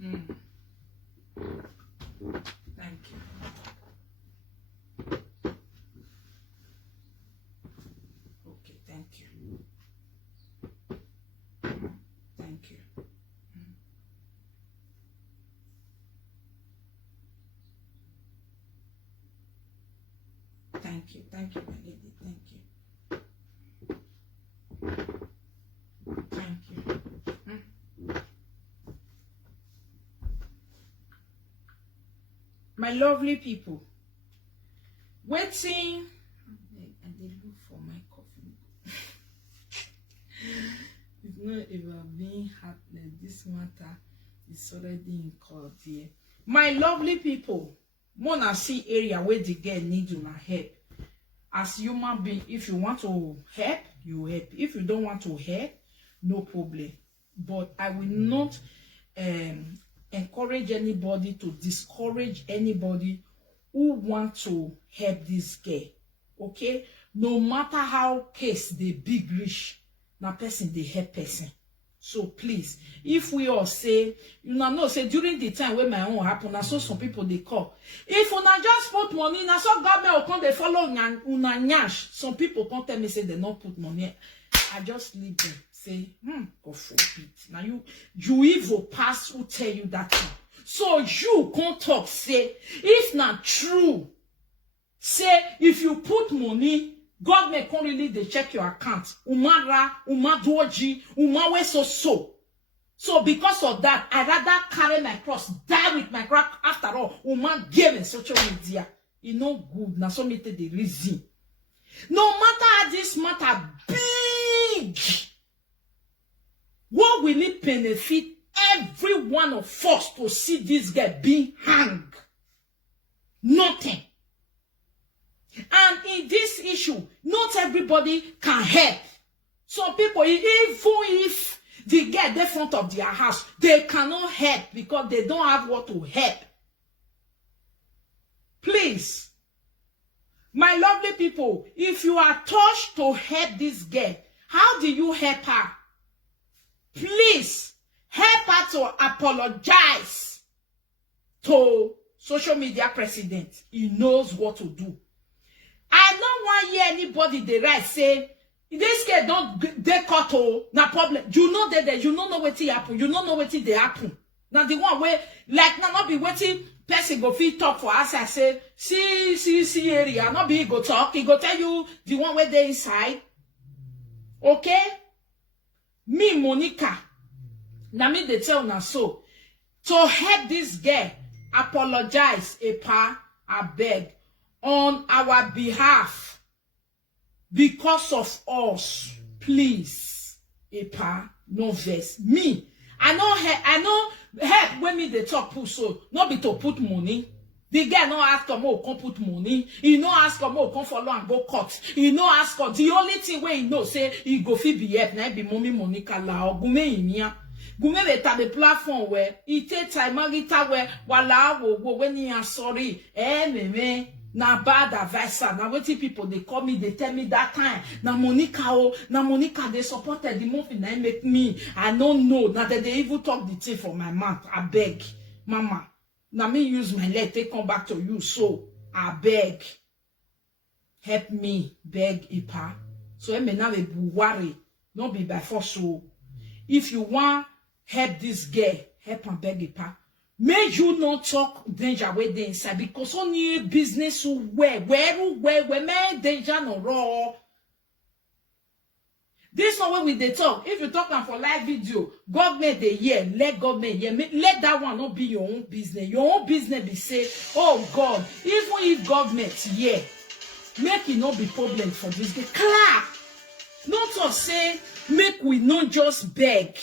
Thank you. Okay, thank you. Thank you. Thank you, my lady. Thank you. Thank you. My lovely people, waiting. I did look for my coffee. It's not ever being happening. This matter is already in court here. My lovely people, wanna see area where the girl needs una help. As human being, if you want to help, you help. If you don't want to help, no problem. But I will not encourage anybody to discourage anybody who want to help this girl. Okay? No matter how case they big rich, na person they help person. So please, if we all say, you know, say during the time when my own happen, I saw some people they call. If una just put money, na so government will come they follow una nyash. Some people come tell me say they not put money. I just leave them. Say, God forbid. Now you evil pass who tell you that thing. So you can't talk, say, if not true, say, if you put money, God may come really they check your account. Umara, umadoji, umawe so. So because of that, I rather carry my cross, die with my cross. After all, woman gave in social media. You know good. Now so many the reason. No matter how this matter big, what will it benefit every one of us to see this guy being hanged? Nothing. And in this issue, not everybody can help. Some people, even if they get the front of their house, they cannot help because they don't have what to help. Please, my lovely people, if you are touched to help this girl, how do you help her? Please, help her to apologize to social media president. He knows what to do. I don't want to hear anybody the right say, this girl don't they cut no problem. You know that you don't know what happen. You don't know what they happen. Now the one where like now not be waiting person go fit talk for us. I say see area. Not be go talk. He go tell you the one where they inside. Okay? Me Monica. Now me they tell now so to help this girl apologize I beg on our behalf because of us, please, Epa, no verse. Me, I know help when me they talk put so, not be to put money. The guy no ask him oh come put money. He no ask him oh come follow and go cut. He no ask him. The only thing where he know say he go fit be help na be mommy Monica la or gume imia. Gume be ta the platform where he take time magita where wala wo when he are sorry me. Na bad advice. Now what people they call me, they tell me that time. Na Monica they supported the movie. Now make me. I don't know. Now that they even talk the thing for my mouth. I beg, Mama. Now me use my leg. They come back to you. So I beg, help me, beg Ipa. So I may not be worry. Not be by force. So if you want help this girl, help and beg Ipa. May you not talk danger where they inside because only business where may danger no raw. This one where we they talk. If you talk them for live video, government they hear, let government hear. Let that one not be your own business. Your own business be say, oh God, even if government hear, make it not be problem for this day. Clap. Not to say make we not just beg.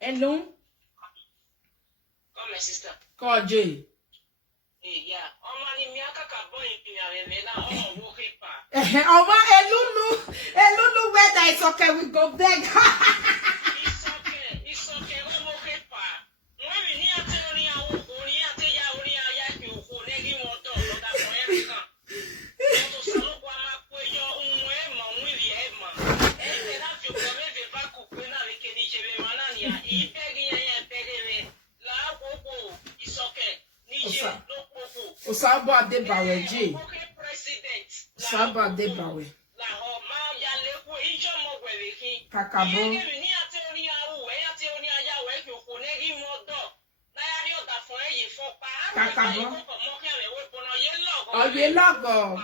Hello? My sister. Call J. Yeah. Elulu weather is okay, we go beg. It's okay. de bawe J. Saba de bawe. Kakabo. Kakabo. Oye logo.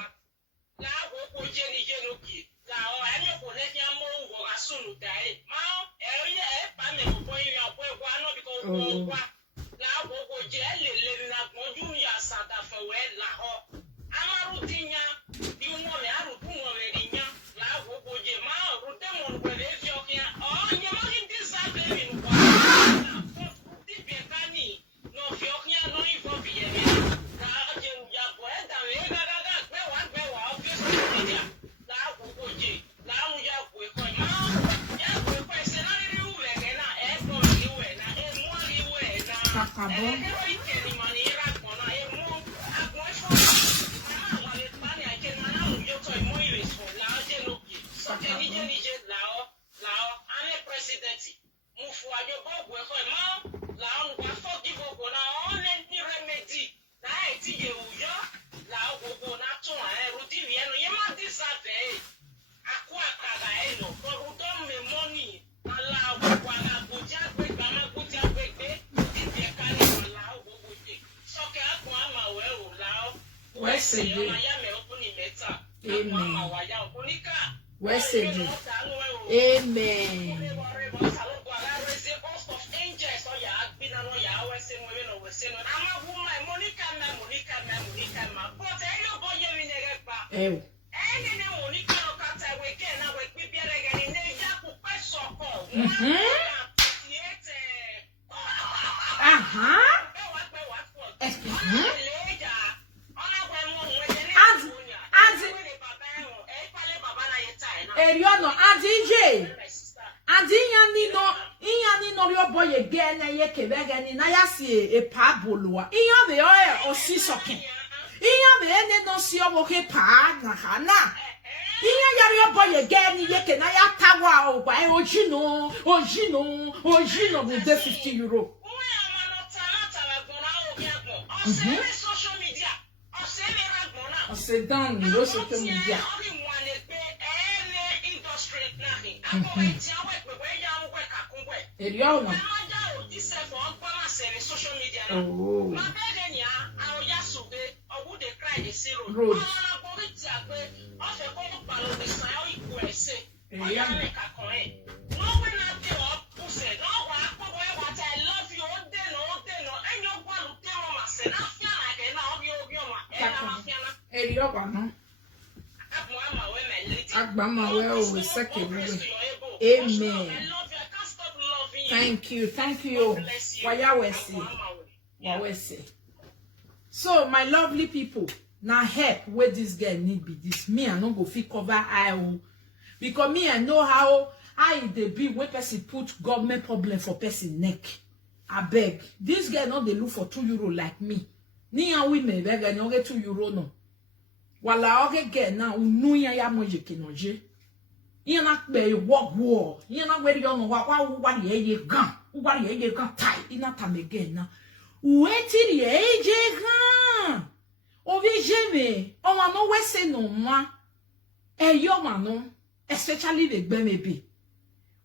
Amen. Where's it? Amen. Oh. Eriono adije inya no your boy again na ye kebega ni na ya si e pa bolua inya be o si sokin inya be ene no si o ke pa na hana inya ya your boy again ni ye ke na ya tawa o gba ojino bu de €50 social media on the social media Eriona. Oh. Road. Eriona. Agbama we second. Amen. Thank you. So, my lovely people, now help where this girl need be this. Me, I don't go fit cover eye. Because me, I know how they be when person put government problem for person neck. I beg. This girl not they look for €2 like me. Ni a women beg and you get €2 no. Wala oge get now unu ya moje kinoje. Ina be walk war. Ina where you know what ye gun. What ye gun tie. Ina time again now. Waiting ye gun. Ovi me. O ma no we say no ma. E yo ma no. Especially the gbe maybe.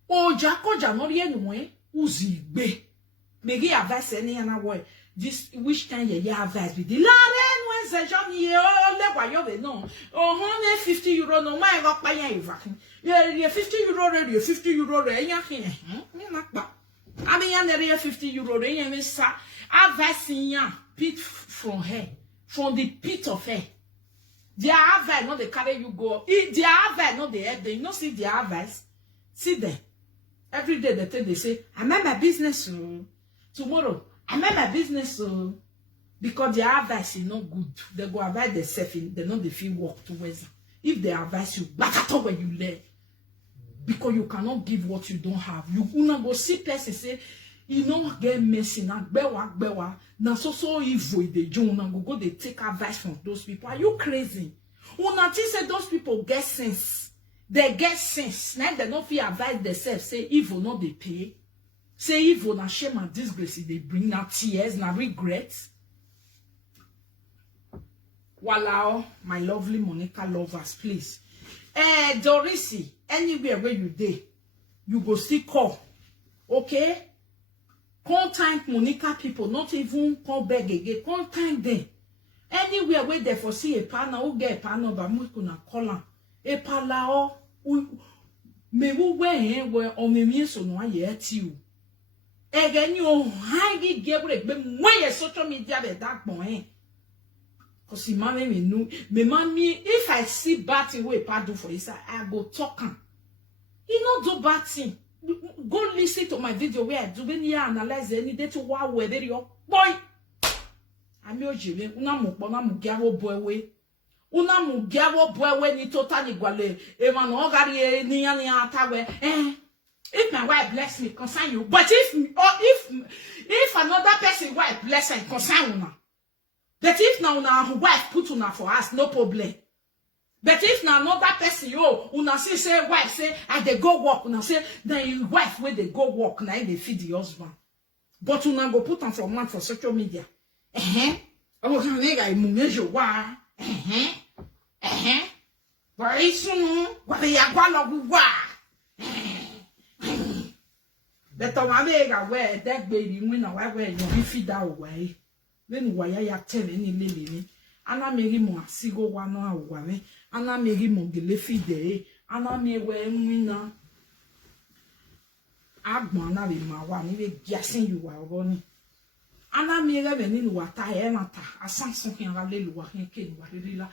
O jako janori enwe uzi gbe. Megi advice any na way. This which kind ye advice be the laren when se journey o le wa yo be no. O €50 no ma go pa yan ivakin. Ye €50 re €50 re yan kin. Me na pa. Abi yan re €50 re yan me sa advice yan pit from her. From the pit of her. Their advice no they carry you go. Their advice no they help. They no see their advice. See them. Every day they say, I'm at my business tomorrow. I'm at my business because their advice is not good. They go advise themselves. They know they feel work towards it. If they advise you, back at all when you learn. Because you cannot give what you don't have. You will go see person say, you know get messy now. Bewa. Now so evil they do. Now go they take advice from those people. Are you crazy? Una say those people get sense. They get sense. Now they don't feel advise themselves. Say evil not they pay. Say evil na shame and disgrace they bring now tears, now regrets. Walao, my lovely Monica lovers, please. Dorisi, anywhere where you dey, you go still call. Okay? Contact Monica people, not even call beg again. Contact them. Anywhere where they foresee a partner, who get a partner, but we gonna call them. A palao, me who where or me so no yet you. Again, you high get when social media the dark boy. Cause he marry me no, me mommy. If I see bad thing way pardon for his, I go talk him. He not do bad thing. Go listen to my video where I do when you analyze any day to wow whether your boy. I'm your Jimmy. Una mugiawo boy we ni totally gwale. Eman ogari ni atawe. If my wife bless me, concern you. But if another person wife bless and concern una. But if now una wife put una for us, no problem. But if now another person, una say wife say, I they go work, una say, then your wife where they go work, now they feed the husband. But una go put on for man for social media. Oh, nigga, imumejo wa. Where is you? Where ya gwalo wa? But my mega where that baby when I wear you feed that way. Then why ya tell any lady? Ana meri mo asigo wa no aware. Ana meri mo gele fide. Ana me we nwina. Agbon na be ma wa ni be giasin you wa oni. Ana meri be ni wa ta e mata. Asanson kin ra le luwa kin ke wa ri la.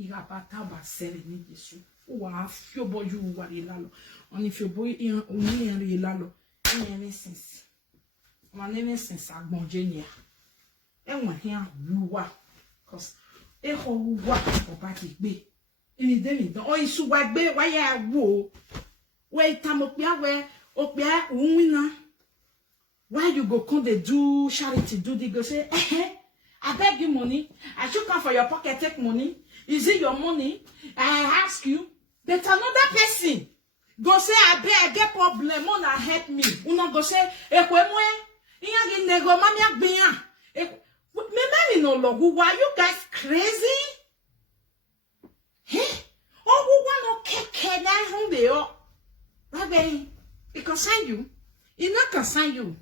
Ira bata ba sere ni Jesu. Wa fio boju wa ri la lo. Oni fio boy oni yan ri la lo. Ni sense. My name is Agbon Jenia. Enwa here luwa. Cause eho luwa obati gbe. Ini demi don o isu wa gbe wa ya wo. We tamopia we opia unwina. Why you go come they do charity do they go say I beg you money. I should come for your pocket take money. Is it your money? I ask you. But another person go say I beg I get problem on help me. Una go say ekwemwe Iyan nego mami agbiyan. Me many no logu. Why you guys crazy? Oh, who want to keke na hunde yo? Right, it concern you. It not concern you.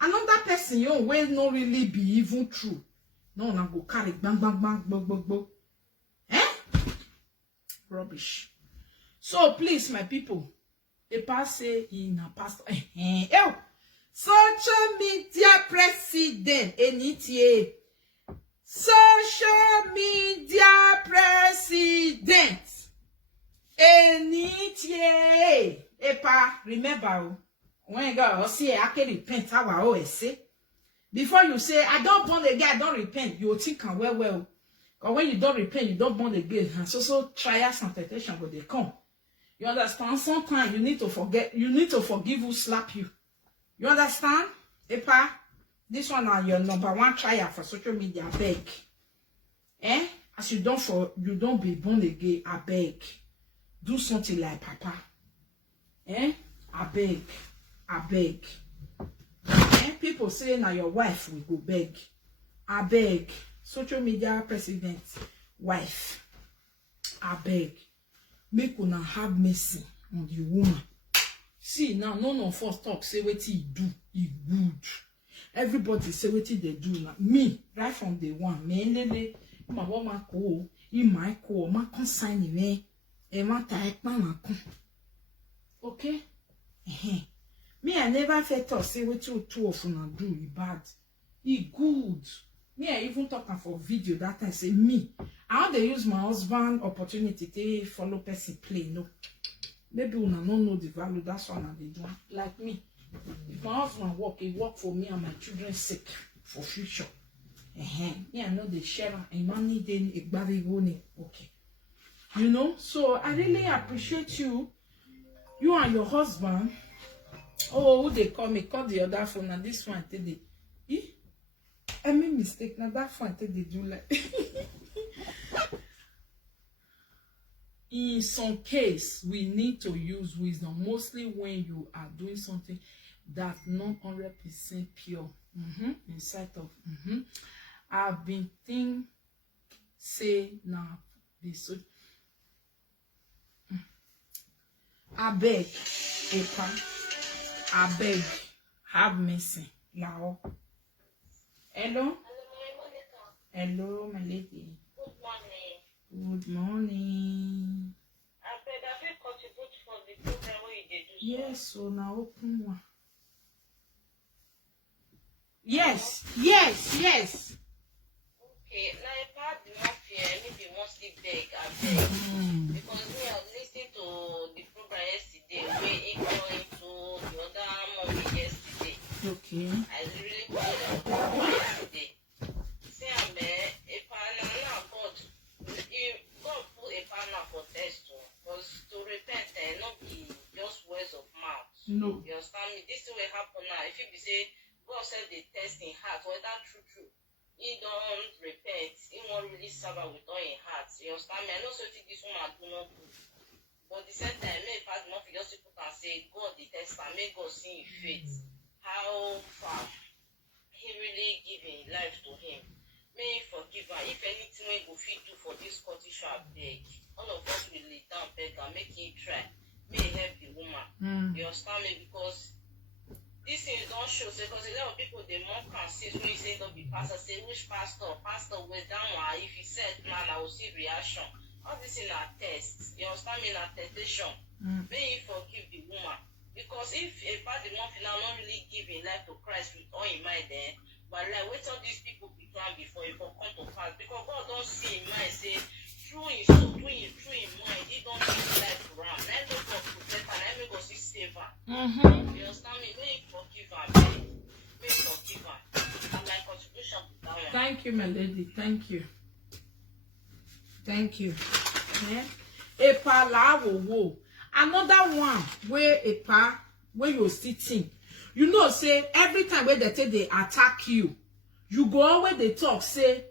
Another person you will not really be even true. No, na go carry bang bang bang bang bang bang. Rubbish. So please, my people. A passe in a pastor. Social media president. Enitie. Social media president. Enitie. Epa, remember, when you go see, I can repent how I always say. Before you say, I don't born again, I don't repent, you think and well. Or when you don't repent, you don't born again. And so trials and temptation, but they come. You understand? Sometimes you need to forgive who slap you. You understand? Epa, this one are your number one trial for social media. I beg. As you don't be born again, I beg. Do something like Papa. I beg. People say now your wife will go beg. I beg. Social media president, wife. I beg. Make una have mercy on the woman. See now, none of us talk say what he do, he good. Everybody say what they do now. Me, right from day one, me my woman ko, my ko, my consign me, and my type man. Okay? Me, I never felt to say what you two of una do, he bad. He good. Me, I even talking for video that time say me. How they use my husband opportunity to follow person play. No. Maybe una don't know the value. That's why they do. Like me. If my husband work, he work for me and my children's sake for future. Me, I know the share and money then a body okay. You know, so I really appreciate you. You and your husband. Oh, who they call me? Call the other phone and this one today. I made mistake. Now that one they do like. In some case, we need to use wisdom. Mostly when you are doing something that's not 100% pure. Inside of I've been think say now be so I beg have mercy now. Hello, my lady. Good morning. I beg, I will contribute for the program where you did do. Yes, so now open one. Yes. Okay, now if I do not fear, maybe one still beg, I beg. Because we are listening to the program yesterday, where it going to the other movie yesterday. Okay. I really got the program yesterday. See, I'm a partner now, God put a partner for test too. Because to repent and not be just words of mouth. No. You understand me? This will happen now. If you be say God said they test in heart, whether true. He don't repent. He won't really serve with all in heart. You understand me? I know something this woman do not do. But the same time, may pass enough just people can say God the test and make God see in faith how far he really giving life to him. May he forgive her. If anything we go fit do for this Scottish beg, all of us will lay down beg and make him try. May he help the woman. You understand me? Because this thing don't show, because a lot of people they mock and see when you say don't be pastor, say which pastor was down one. If he said man, I will see reaction. All this in a test. You understand me? In a temptation. May he forgive the woman. Because if a bad one now not really giving life to Christ with all in mind then, but like wait till these people become before it will come to pass. Because God don't see in mind say through his soul, through in mind, he don't give life to him. Let me go protect her, let me go see save her. You understand me? May he forgive her, may he forgive her. And my contribution to that one. Thank you, my lady. Thank you. Epa la wo. Another one where Epa where you sitting. You know, say every time where they say they attack you, you go always they talk, say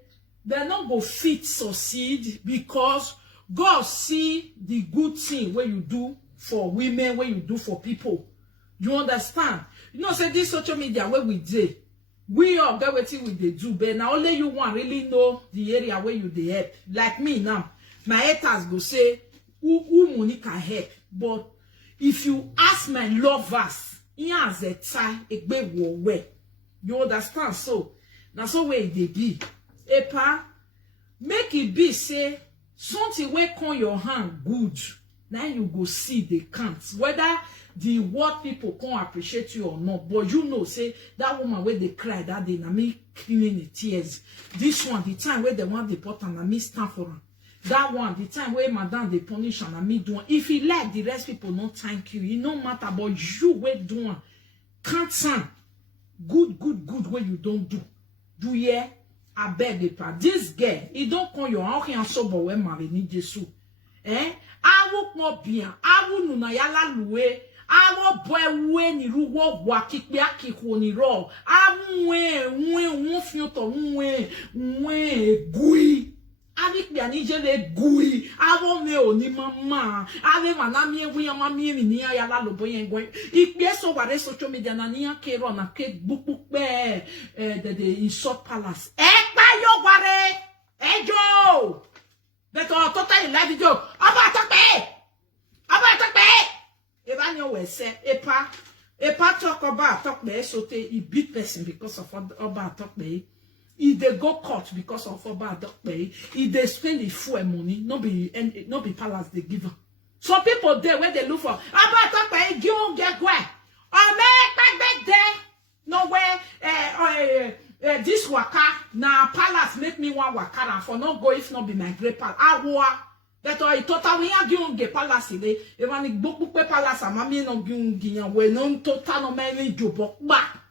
they're not go fit succeed because God see the good thing where you do for women, where you do for people. You understand? You know, say this social media where we did. We all get what we do, but now only you want really know the area where you dey help. Like me now, my haters go say, who money can help. But if you ask my lovers, you understand? So now so where they be. Epa, make it be say something where come your hand good. Now you go see they can't. Whether the what people can't appreciate you or not, but you know, say that woman where they cry that day, na me cleaning the tears. This one, the time where they want the pot and na me stand for her. That one, the time where madam they punish and na me do one. If he like the rest people not thank you, it no matter. But you where do one can't stand good where you don't do. Do ye? I beg the part. This girl, he don't call your house and so but when marry ni Jesus. I will not be I will no na yala luwe. I will boy when you walk kick me a kick when you roll. I won't feel to gui. Avec bien nigele gui. I won't know ni mama. I will manami we are mammy ni yala loboy and going. If yes over the social media na niya kero na ke book bear the insult palace. By your worry. Joe. That's all total life video. About me. Evanyo we say Epa talk about talk me so he beat person because of about talk me. If they go court because of about talk me, if they spend the full money, no be palace they give them. Some people there where they look for about talk me, you get where. Or make back there. Nowhere this waka na palace make me one waka and for not go if not be my great palace. Awa. That I total we are going to palace ile. Even if book palace amami no gungiyan we no total no many job ba.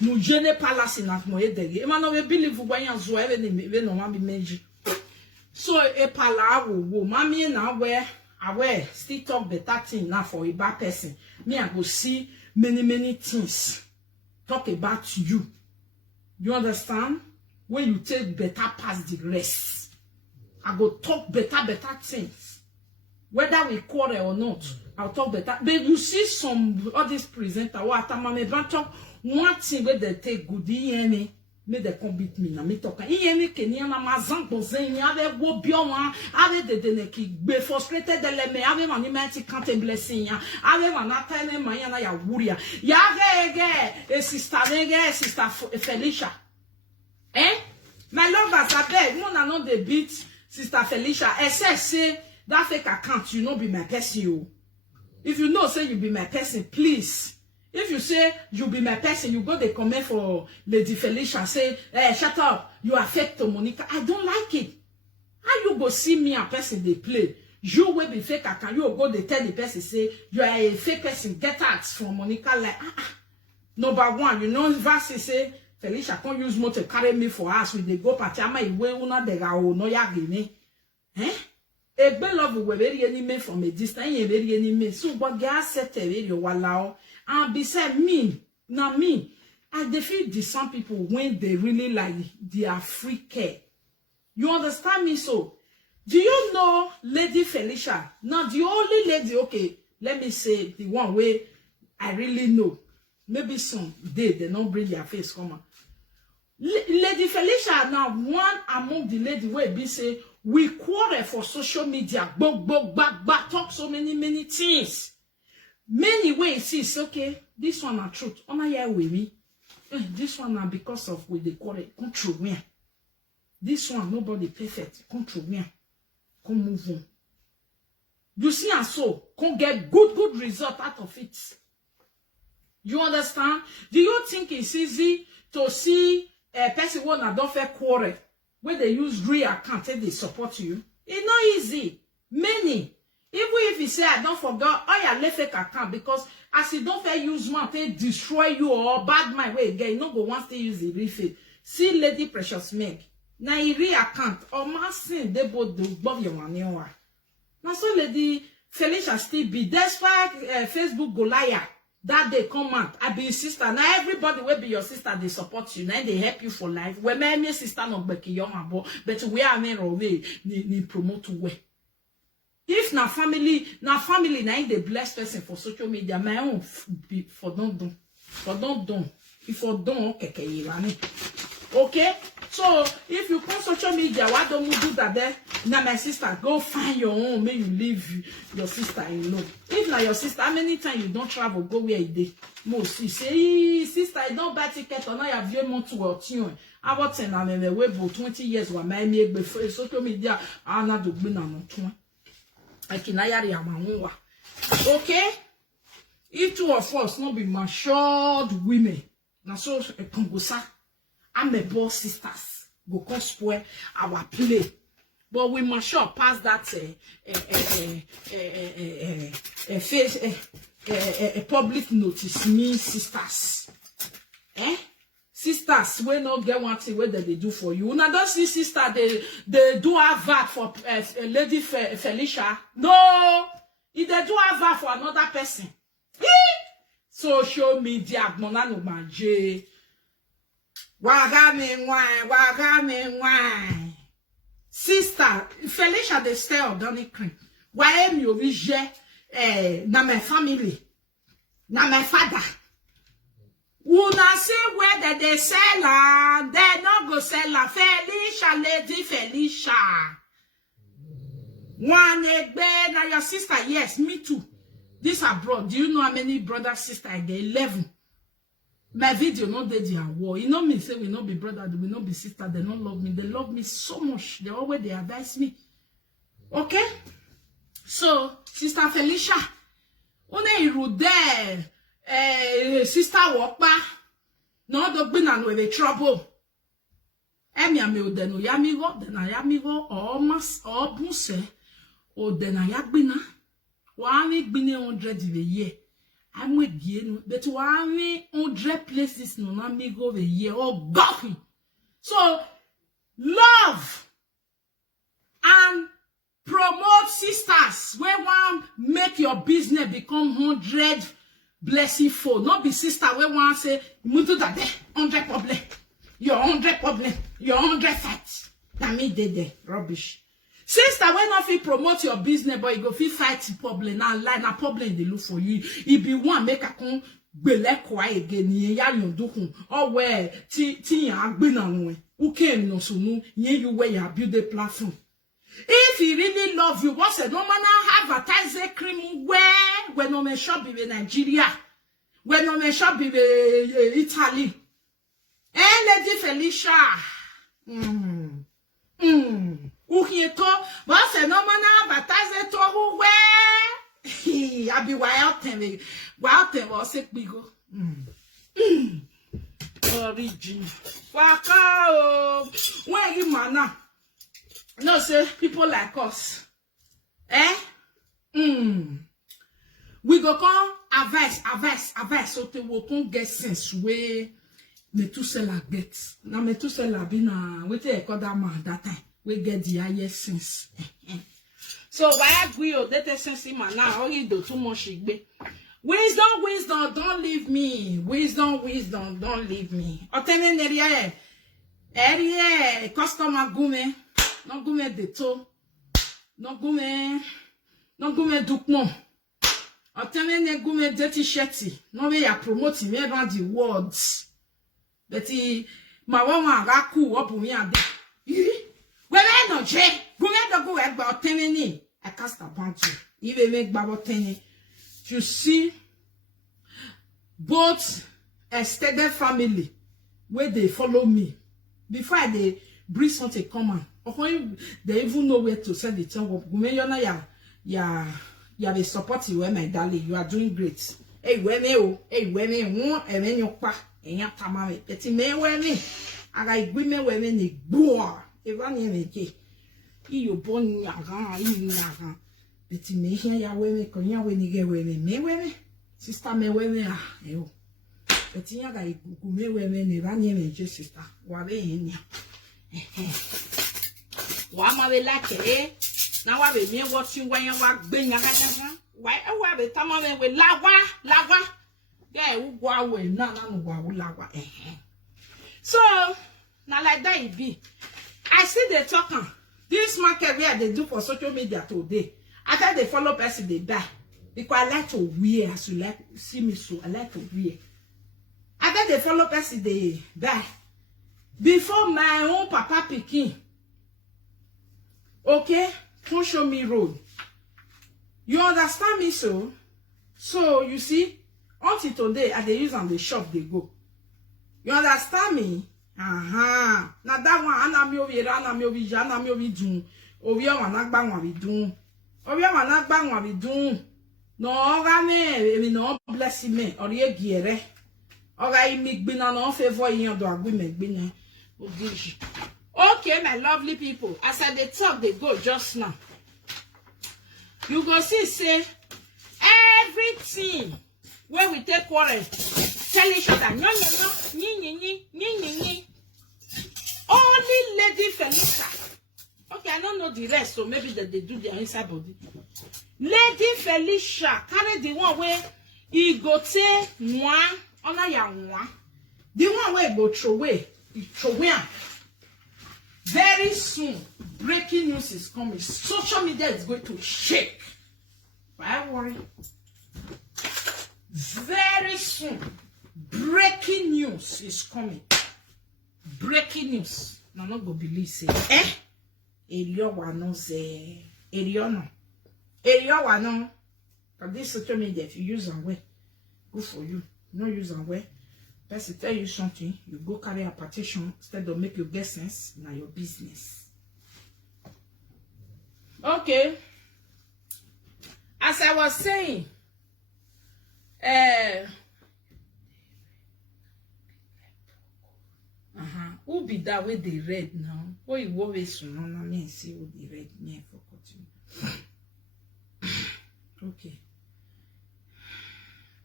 No jene palace na mo edege. Even no we believe we yan zo even no ma be meji. So e pala wo mami na we still talk better thing now for a bad person. Me I go see many things talk about you. You understand? When you take better past the rest. I go talk better things. whether we quarrel or not. I'll talk better. But you see some all these presenters, what me talk one thing where they take good me they come beat me na me talk. Me Kenya na mazan bozen ave wo biowa ave de neki be frustrated de le me ave mani menti can't blessing ya ave manata ne manya na ya wuria ya ge sister Felicia. My lovers, I beg, no na not the beat Sister Felicia. Say that fake account, you know be my person. You. If you know say you be my person, please. If you say you be my person, you go the comment for Lady Felicia. Say, shut up, you affect to Monica. I don't like it. How you go see me a person they play? You will be fake account. You go they tell the person say you are a fake person. Get out from Monica like number one. You know verse say. Felicia can't use more to carry me for us with the go party. Ama iwe una de ga o no ya gini. A bit love we very enemy from a distance. Very enemy. So what gas set a video walao. And beside me, now me, I defeat the some people when they really like they are free care. You understand me? So do you know Lady Felicia? Now the only lady, okay, let me say the one way I really know. Maybe some they don't bring their face come on. Lady Felicia now one among the lady where be say we quarrel for social media, back talk so many things. Many ways it's okay. This one are truth. On here with me. This one are because of with the quarrel. Control me. This one nobody perfect. Control me. Come move on. You see and so can get good result out of it. You understand? Do you think it's easy to see a person who don't fair quarrel when they use real account and they support you? It's not easy. Many. Even if you say I don't forget, oh yeah, left fake account because as you don't fair use one, they destroy you or bad my way again. You no go once they use the real fake. See Lady Precious Meg. Now a real account or massing they both do both your money. Now so Lady Felicia still be. That's why Facebook go liar. That they come out, I be your sister. Now everybody will be your sister, they support you. Now they help you for life. When my sister not back young but we are men away ni promote way. If na family, now they bless person for social media, my own for don't do. If for don't okay. So if you come social media, why don't you do that there? Now my sister, go find your own, may you leave your sister alone. If now your sister, how many times you don't travel, go where you did? Most you say, sister, I don't buy ticket or now you have your month to work. I was saying I'm in the web 20 years while my make before social media are not the winner on 20. I can I okay? If two of us not be matured women, now so a congosa. I'm a boss sisters go come spoil our play, but we must sure pass that public notice me sisters, sisters we no get one thing where they do for you. Now don't see sister they do have that for Lady Felicia. No, if they do have that for another person, social media mona no manje. Wagame wine. Sister, Felicia they stay on Donny Cream. Why am you na my family, na my father? Una say where they sell her, they not go sell her. Felicia, Lady Felicia. One egbe na your sister, yes, me too. This abroad. Do you know how many brothers, sister I get? 11. My video not dead in war. You know me say we not be brother, we not be sister. They don't love me. They love me so much. They always they advise me. Okay. So Sister Felicia, one iru there, sister walk back. No dog been and with trouble. Emi ame odeno yamigo, dena yamigo or mas or bunse or dena yagbina. Wami gbine 100 the year. I'm with you, but why 100 places no na me go the year or goffy. So love and promote sisters where one make your business become 100 blessing for. Not be sister where one say mutu that 100 problem, your 100 problem, your 100 facts. That me did the rubbish. Sister, when not fit promote your business, but you go fit fight the problem. Now, line a problem they look for you. If you want make a con belek kwa again, ya yon dokun. Or where ti ya agbina nwe. Who came no so no, you where you build a platform. If he really love you, what's it? No man advertise a cream where no man shop be Nigeria, where no man shop be Italy. Eh, Lady Felicia. Uhieto, what's it? No man advertise it to where? I be wild thing, was it bigo. Origin. Waka, where you mana? No, sir, people like us. We go come advice, so they will come get sense way me to sell like that. Now me to sell like na we take that man that time. We get the highest sense. So why agree or that sense in man now? All you do too much igbe. Wisdom, don't leave me. Wisdom, don't leave me. Otene neria area customer gume. Non gume deto. Non gume dukmo. Otene ne gume dirty shirty. No way ya promote me around the words. But ma wama raku opu mi ade. Where no je. Gume do go egba otene ni. I cast about you. Even make babo tene. You see, both extended family where they follow me before they bring something common. Often they even know where to send the tongue. Ya be supporting you, my darling. You are doing great. Hey, where me? Who? And then you pa. And ya tamame. Eti me where me? Aga igwime where me ni boa. Ewa ni meke. Iyo bon yaga. Beti me here ya weme konya we ni ge weme me weme sister me weme yo beti ya ga igume weme ni ba ni me je sister wa be nya wa ma be like na wa be me what you wan wa gbe nya ga wa be tama me we lawa ge u gwa we na no gwa u lawa so na like that it be. I see the talking this market where they do for social media today. After they follow person, they die. Because I like to wear, as you like see me so, I like to wear. After they follow person, they die. Before my own papa picking, okay, don't show me road. You understand me so? So you see, until today, at the use on the shop they go. You understand me? Now that one, anami dun. Ovi wan we dun. Obi wana gba we dun no ga me no bless me ori egiere oga imi gbina no favor yin do agbe me gbina ogiji. Okay, my lovely people, as I dey talk they go just now, you go see say everything where we take quarrel tell each other no ni only Lady Felicia. Okay, I don't know the rest, so maybe that they do their inside body. Lady Felicia carry the one where he go say one, honor ya one. The one where go throw away, very soon, breaking news is coming. Social media is going to shake. Why worry? Very soon, breaking news is coming. Breaking news. No, not go believe say, Elio wano se Elio no. Elio wano. But this social media, if you use them well, good for you. No use them well. Person tell you something, you go carry a petition instead of make you get sense in your business. Okay. As I was saying, who be that way they read now? What you always so no me see who they read me for continue.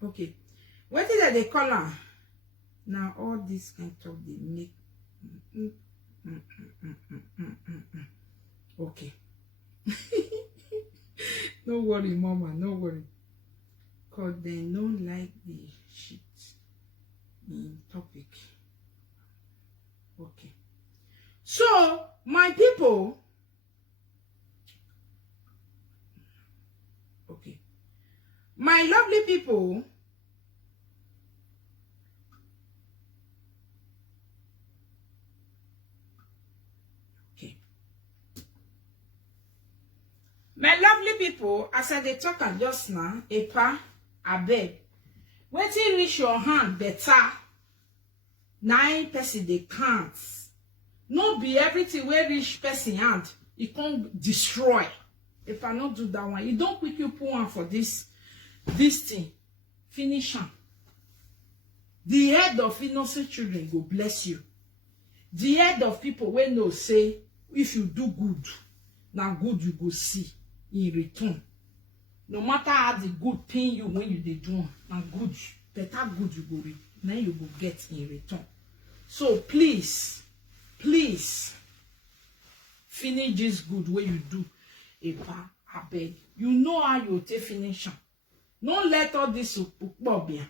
Okay. What did they call her? Now all this kind of they make. Okay. No worry, mama, no worry. Cause they don't like the shit in topic. Okay. So, my people, lovely people, okay. My lovely people, as I dey talk am just now, Epa, abeg, wetin reach your hand better. 9 person dey count. No be everything wey reach person hand, e can destroy. If I not do that one, you don't quick you put one for this thing. Finish am. The head of innocent children go bless you. The head of people wey know say if you do good, now good you go see in return. No matter how the good pain you when you dey do, now good, better good you go read, then you go get in return. So please, finish this good way you do. Epa, I beg. You know how you take finish am. Don't let all this ukpobia.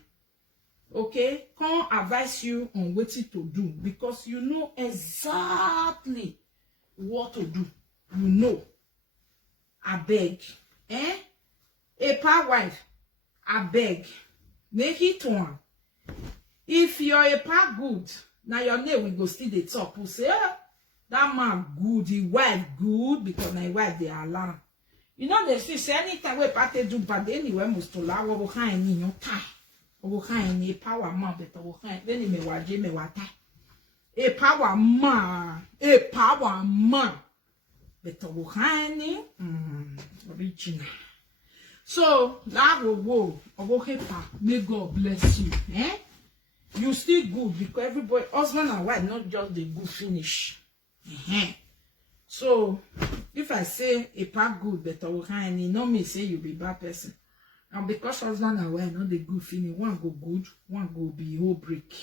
Okay? Can't advise you on what to do because you know exactly what to do. You know. I beg. Epa wife, I beg. Make it one. If your Epa good, now your name will go still the top. Who say, that man good, the wife good, because my wife they alarm. You know they say anytime we party do bad anyway must to la we can any no tie. We can any power man but we can when me waje me wata. A power man but we can any original. So that will go may God bless you. You still good because everybody husband and wife not just the good finish. So if I say a part good but you know me say you be bad person. And because husband and wife not the good finish, one go good, one go be whole break.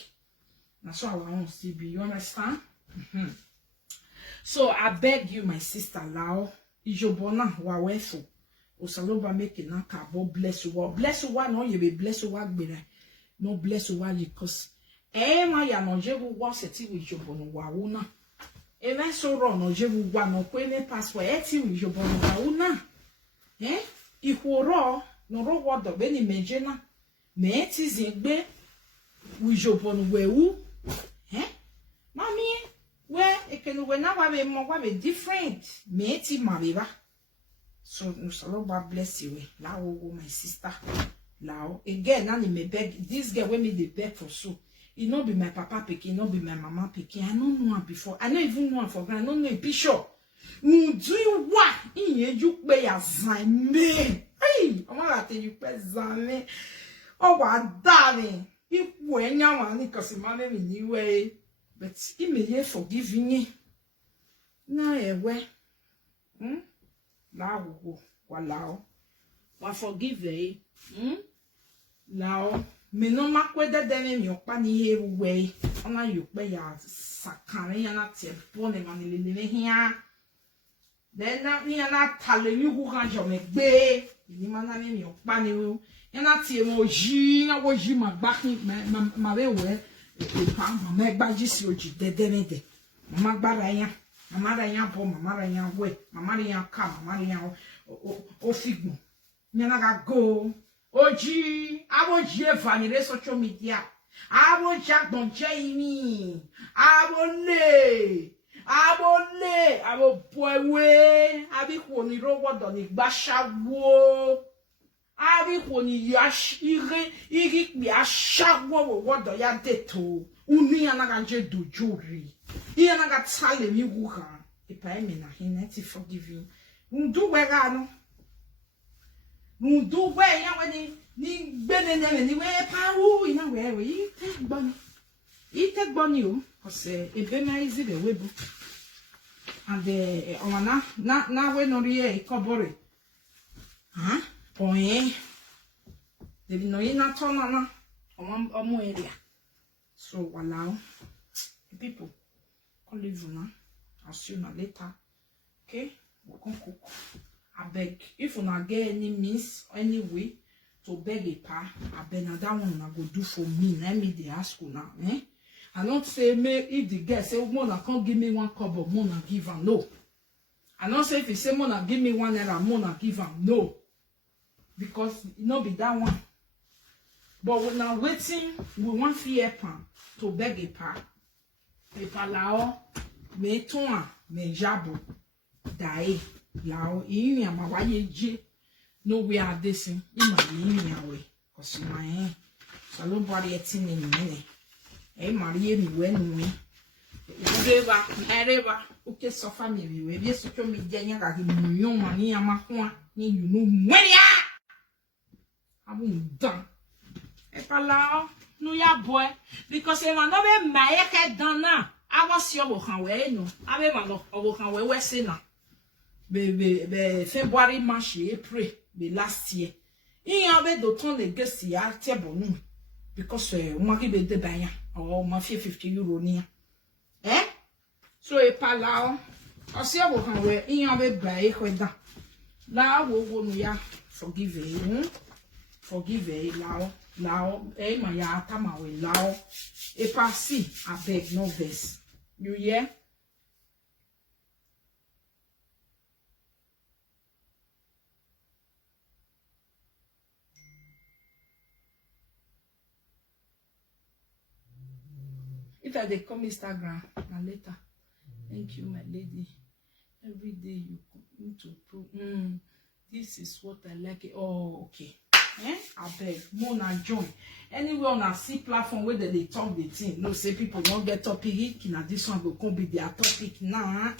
That's what I want to see be. You understand? So I beg you, my sister Lao, Ijobona waweso. Osaloba make it na kabo bless you. Bless you one no you be bless you one be no bless you one because ma ya no je wo seti with Ijobona wawuna. Even so wrong, je vous vois non quoi me password eti je bon na ihoro no ro wo do be ni mejena me eti zingbe wi je bon we wu mami we ekenu we na wa be different me eti ma be ba so God bless you la wo my sister la again na ni me beg this girl when me dey beg for so. It not be my papa picking, not be my mama picking. I don't know her before. I don't even know her for granted. I don't know a bishop. Do you what? You pay a zame. Hey, I'm gonna tell you pay zame. Oh, what darling. If when you want to cause my name in new way, but he may forgive me. Now, way. Now, walao. Wa forgive eh? Now. Me no makwede deme mi okpa ni eruwe ona yokpe ya sakare ya na tie bone manilele hia then na mi na tale mi hu kan jo me gbe ni mana mi okpa ni o ya na tie mo ji na wo ji ma gba ma be we e pa ma gba ji si oji dede de ma gba ra yan mama ra yan po mama ra yan we mama ra yan ka mama ra yan o figmo mi na ga go Oji, abo je vanire social media. Abo jak don cheimi. Abo poewe. Abi ko ni ro wodo ni gbashawo. Abi ko ni yash iri bi ashawo wodo ya deto. Uni anaga je dojori. I anaga tale mi wuha. Ipa emi na hineti forgiving. Ndu wega no. Do where ya ni benene ni we pa wu ina we take boni o cause e be na easy the web and the ona na we no rie ikobore oye de no ina tona na omo area so walao people call live na I'll see you later okay we can cook. I beg if you not get any means any way to beg a pa, I beg na that one na go do for me. Let me dey ask you now, I don't say me if the girl say Mona can't give me 1 kobo, Mona give her no. I don't say if you say Mona give me 1 naira, Mona give her no. Because it not be that one. But we now waiting, we want fear pan to beg a pa. A pa lao, me toa, me jabo, die, lao, in my waye, no we are this in my living away, cause in my hand, so nobody at in me. Eh, Maria, me when we. Whatever, okay, so family, we be social media, like you money, I'm a one, you know, when ya. I won't done. If allow, no, ya boy, because if I know my head done now, I was your work away, no, I mean, my work away, we're saying now. Be February, March, April, be last year. In your bed, the tone against the table, because Maki be the buyer, or my 50 euro near. Eh? So e palao. Osi abo kan we iyan be bae kweda. La wo no ya forgive you. Forgive lao e ma ya tama we lao. E pasi abeg no vex. You hear? If I they come Instagram and later, thank you, my lady. Every day you come to prove. This is what I like. Oh, okay. I beg, Mona join. Anywhere on a C platform where they talk the thing. No, say people don't get topic. Now this one will come be their topic now.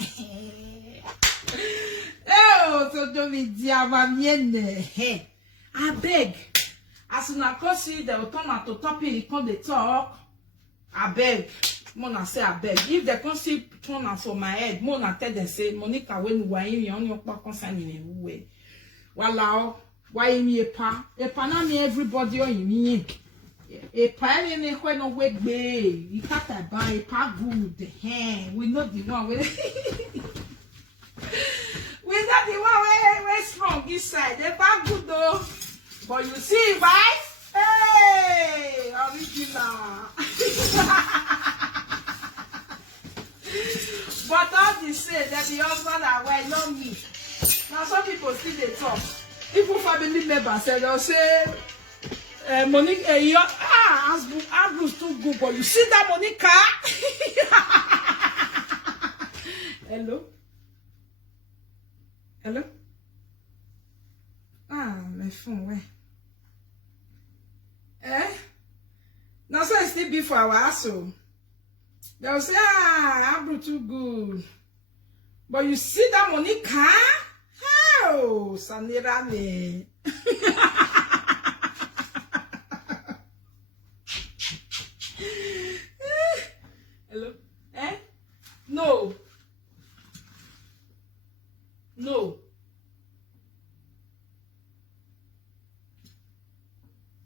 Oh, so don't be diabamienne. I beg. As soon as I see they will turn out to topic, come they talk. I beg, Mona say I beg. If they can see turn out for my head, Mona tell them say Monica when you are in your concern in a way. Walao, why me a pa na me everybody on me. A pa me when no wake be. You can't buy a pa good. We not the one we. We not the one we strong this side. A pa good though. But you see, right? Hey, original. But all this say that the husband are well, not me. Now some people still they talk. People family members say they'll say Monica, Abru's too good, but you see that Monica? Hello? Hello? My phone, where? Now so I still be for our asshole. They'll say, Abru too good. But you see that Monica? Oh, Sanira me. Hello? No. No.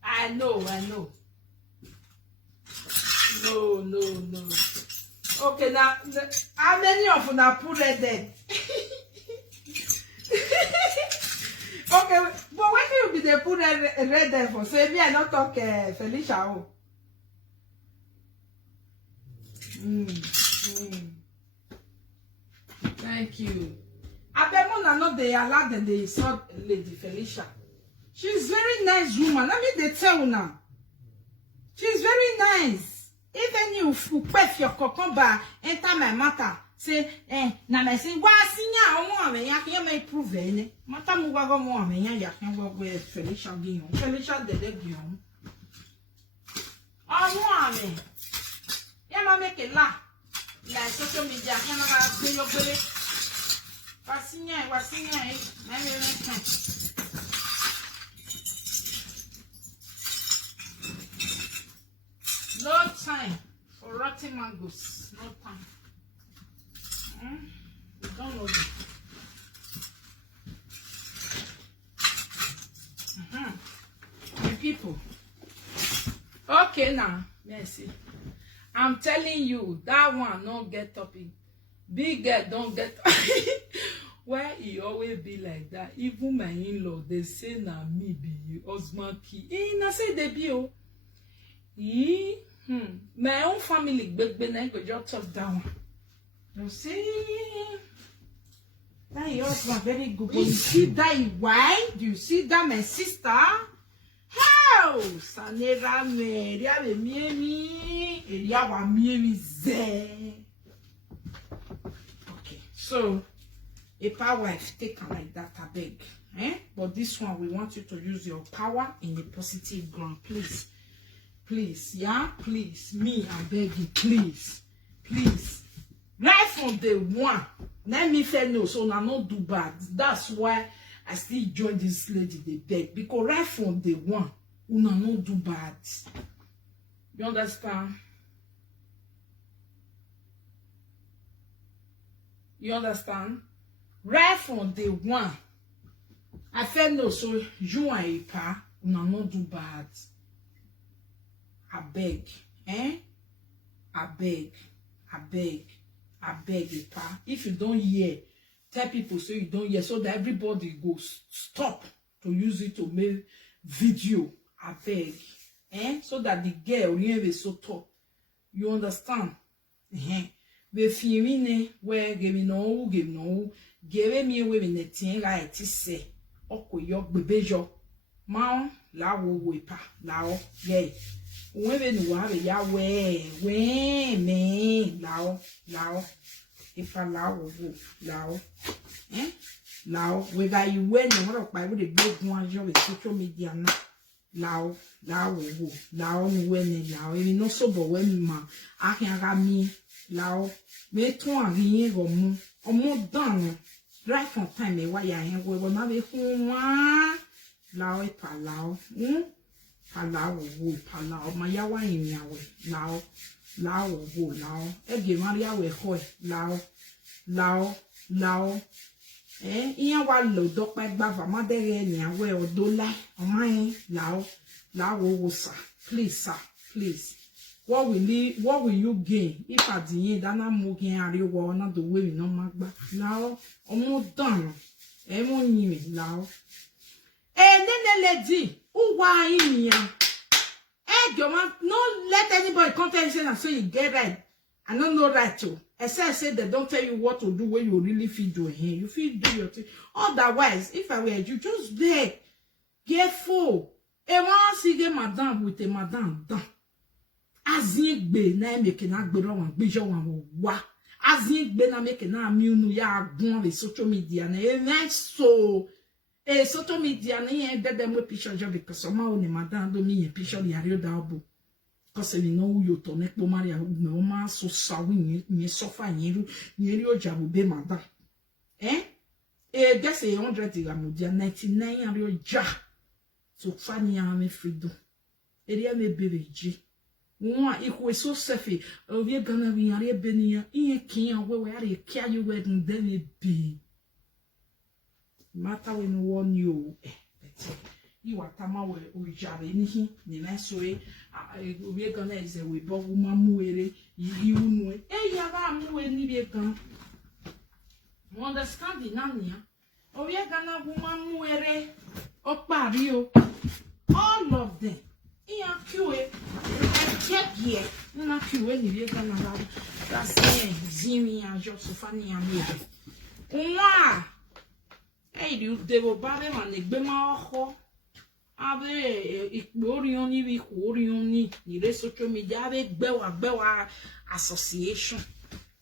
I know. No. Okay, now, how many of you are put red then? Okay, but when you be the put red there for? So maybe I not talk Felicia. Thank you. I bet Mona not they allowed and they saw Lady Felicia. She's very nice woman. Let me they tell you now. She's very nice. Even you put your cucumber enter my matter. Say, na me say, why sinya o me ya can me prove any. Matter mu gwa mo me ya can go with Felicia Guillaume. Felicia de Guillaume. Oh mo me. Ya ma make it la. Like social media can na be your belly. Wasinya, na me no time for rotten mangoes. No time. We don't know the people. Okay now, merci. I'm telling you, that one don't get topic. Big girl don't get why he always be like that? Even my in-law, they say na me be husband key. Na say they be oh. My own family big go just talk down. You see that your husband very good. But you see that why? Do you see that my sister? How? o sanera me ria be miemi ria wa miemi ze. Okay, so a power wife take her like that, I beg. But this one we want you to use your power in the positive ground, please. Please, yeah, please, me, I beg you, please, please. Right from the one, let me say no, so I not do bad. That's why I still join this lady, they beg, because right from the one, una not do bad. You understand? You understand? Right from the one, I felt no, so you and a pa, una not do bad. I beg, I beg, I beg, I beg you, pa. If you don't hear, tell people so you don't hear, so that everybody goes stop to use it to make video. I beg, so that the girl really so talk. You understand? Be feeling where give me no, give me away in the thing like to say, oko yok bebejo, ma la wo pa lao, yay. Women who have ya way, me, lao, if I lao, lao, whether you win or what by with a big one job with social media now, lao, when lao, you know, so but when ma, I can have me, lao, me to a ring or more done, right from time, why I have we will not be home, lao, pa lao, Palau wo palau mayawa inyawe lao wo lao ege maria we ho lao iya wa lo do pa gba fa ma dere ni awe odola o mai lao wo sir, please sir, please, what will you gain if at the end dana mo gain ari wo na do we no magba lao omo dan mo yin lao nene lady. Why me? Your man, no let anybody come tell you and say you get right. I don't know right to. Except say they don't tell you what to do when you really feel doing here. You feel do your thing. Otherwise, if I were you, just beg. Careful. And once you get madam with a madam done. As you be na making a good one, bijo one wa. As you be na making a munu ya gone with social media. And so. Social media na yen de dem we picture job because somehow ni madam do me picture the area double because we know you to nek bo maria me o ma so sawi ni sofa yin ru ojabu be madam guess 100 gramudia 99 area ja so fani am me freedom area me bebeji nwa ikwe so sefi ovie gana wi area benia iye kin we are kia you we dem be matter when one you you are tama we jare nihi ni na so we gonna is we bo woman muere yi unu ya ba muere ni be gan understand the nania o we gonna woman muere o pari o all of them iya kiwe check here na kiwe ni be gonna ba that's zimi ya Josefani amebe nwa you devo bare ma ne gbe ma ho ave igborion ni bi korion ni re social media ave gbewa association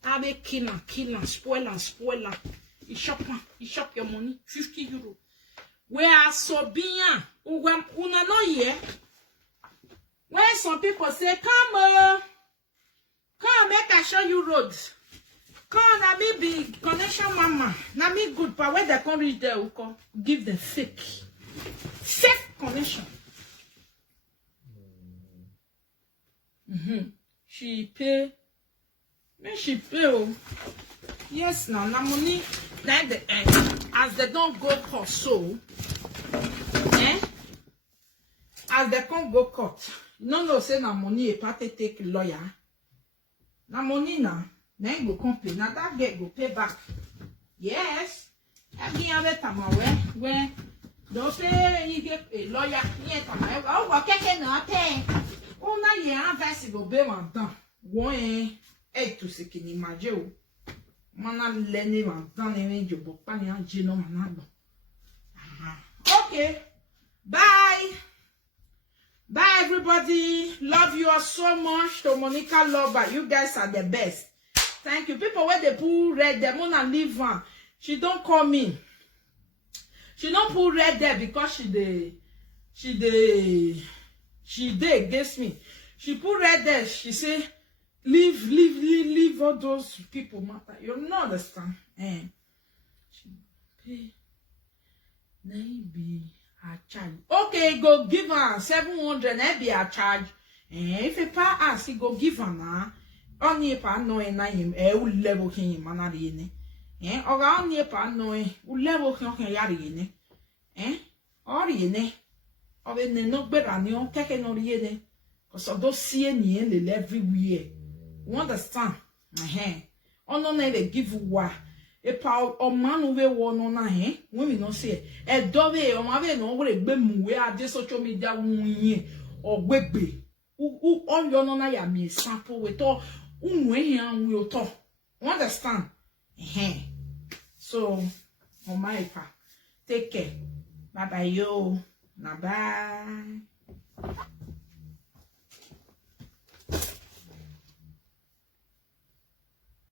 ave killer spoiler you shop your money 50 euro we are so bien una no here when some people say come make I show you road. Come, na me be connection mama. Na me good, but when they come reach there, we come give them fake connection. She pay. When she pay, oh. Yes, now na money. Like the as they don't go court, so as they can't go court, no say na money a party take lawyer. Na money now. Then go complain. Now that girl go pay back. Yes. Every other time when don't pay you get a lawyer. Yes, oh, what can not pay? Oh, now you have to go pay one time. One to seek in my jail. Mana lenny one done in your book. Okay. Bye. Bye, everybody. Love you all so much. To Monica Lover, you guys are the best. Thank you. People where they pull red, they wanna leave one. She don't call me. She don't pull red there because she dey against me. She put red there. She say, leave all those people matter. You don't understand. She pay maybe a charge. Okay, go give her 700. Maybe a charge. If a pa ask, he go give her now. Only pa no na him. U level him manari ne. Oga only pa no u level him yari ne. Ori ne. Ove ne no better ni on keke no riene. Cause of those see ni le everywhere. You understand? Ono na they give wa. E pa o man we wo no na when we no say e do we o ma we no we gbe mu we ade social media wunyin o gbegbe. U on yo no na ya mi sample we to unwe hian we to. You understand? So on my pa. Take care. Bye bye yo. Bye bye.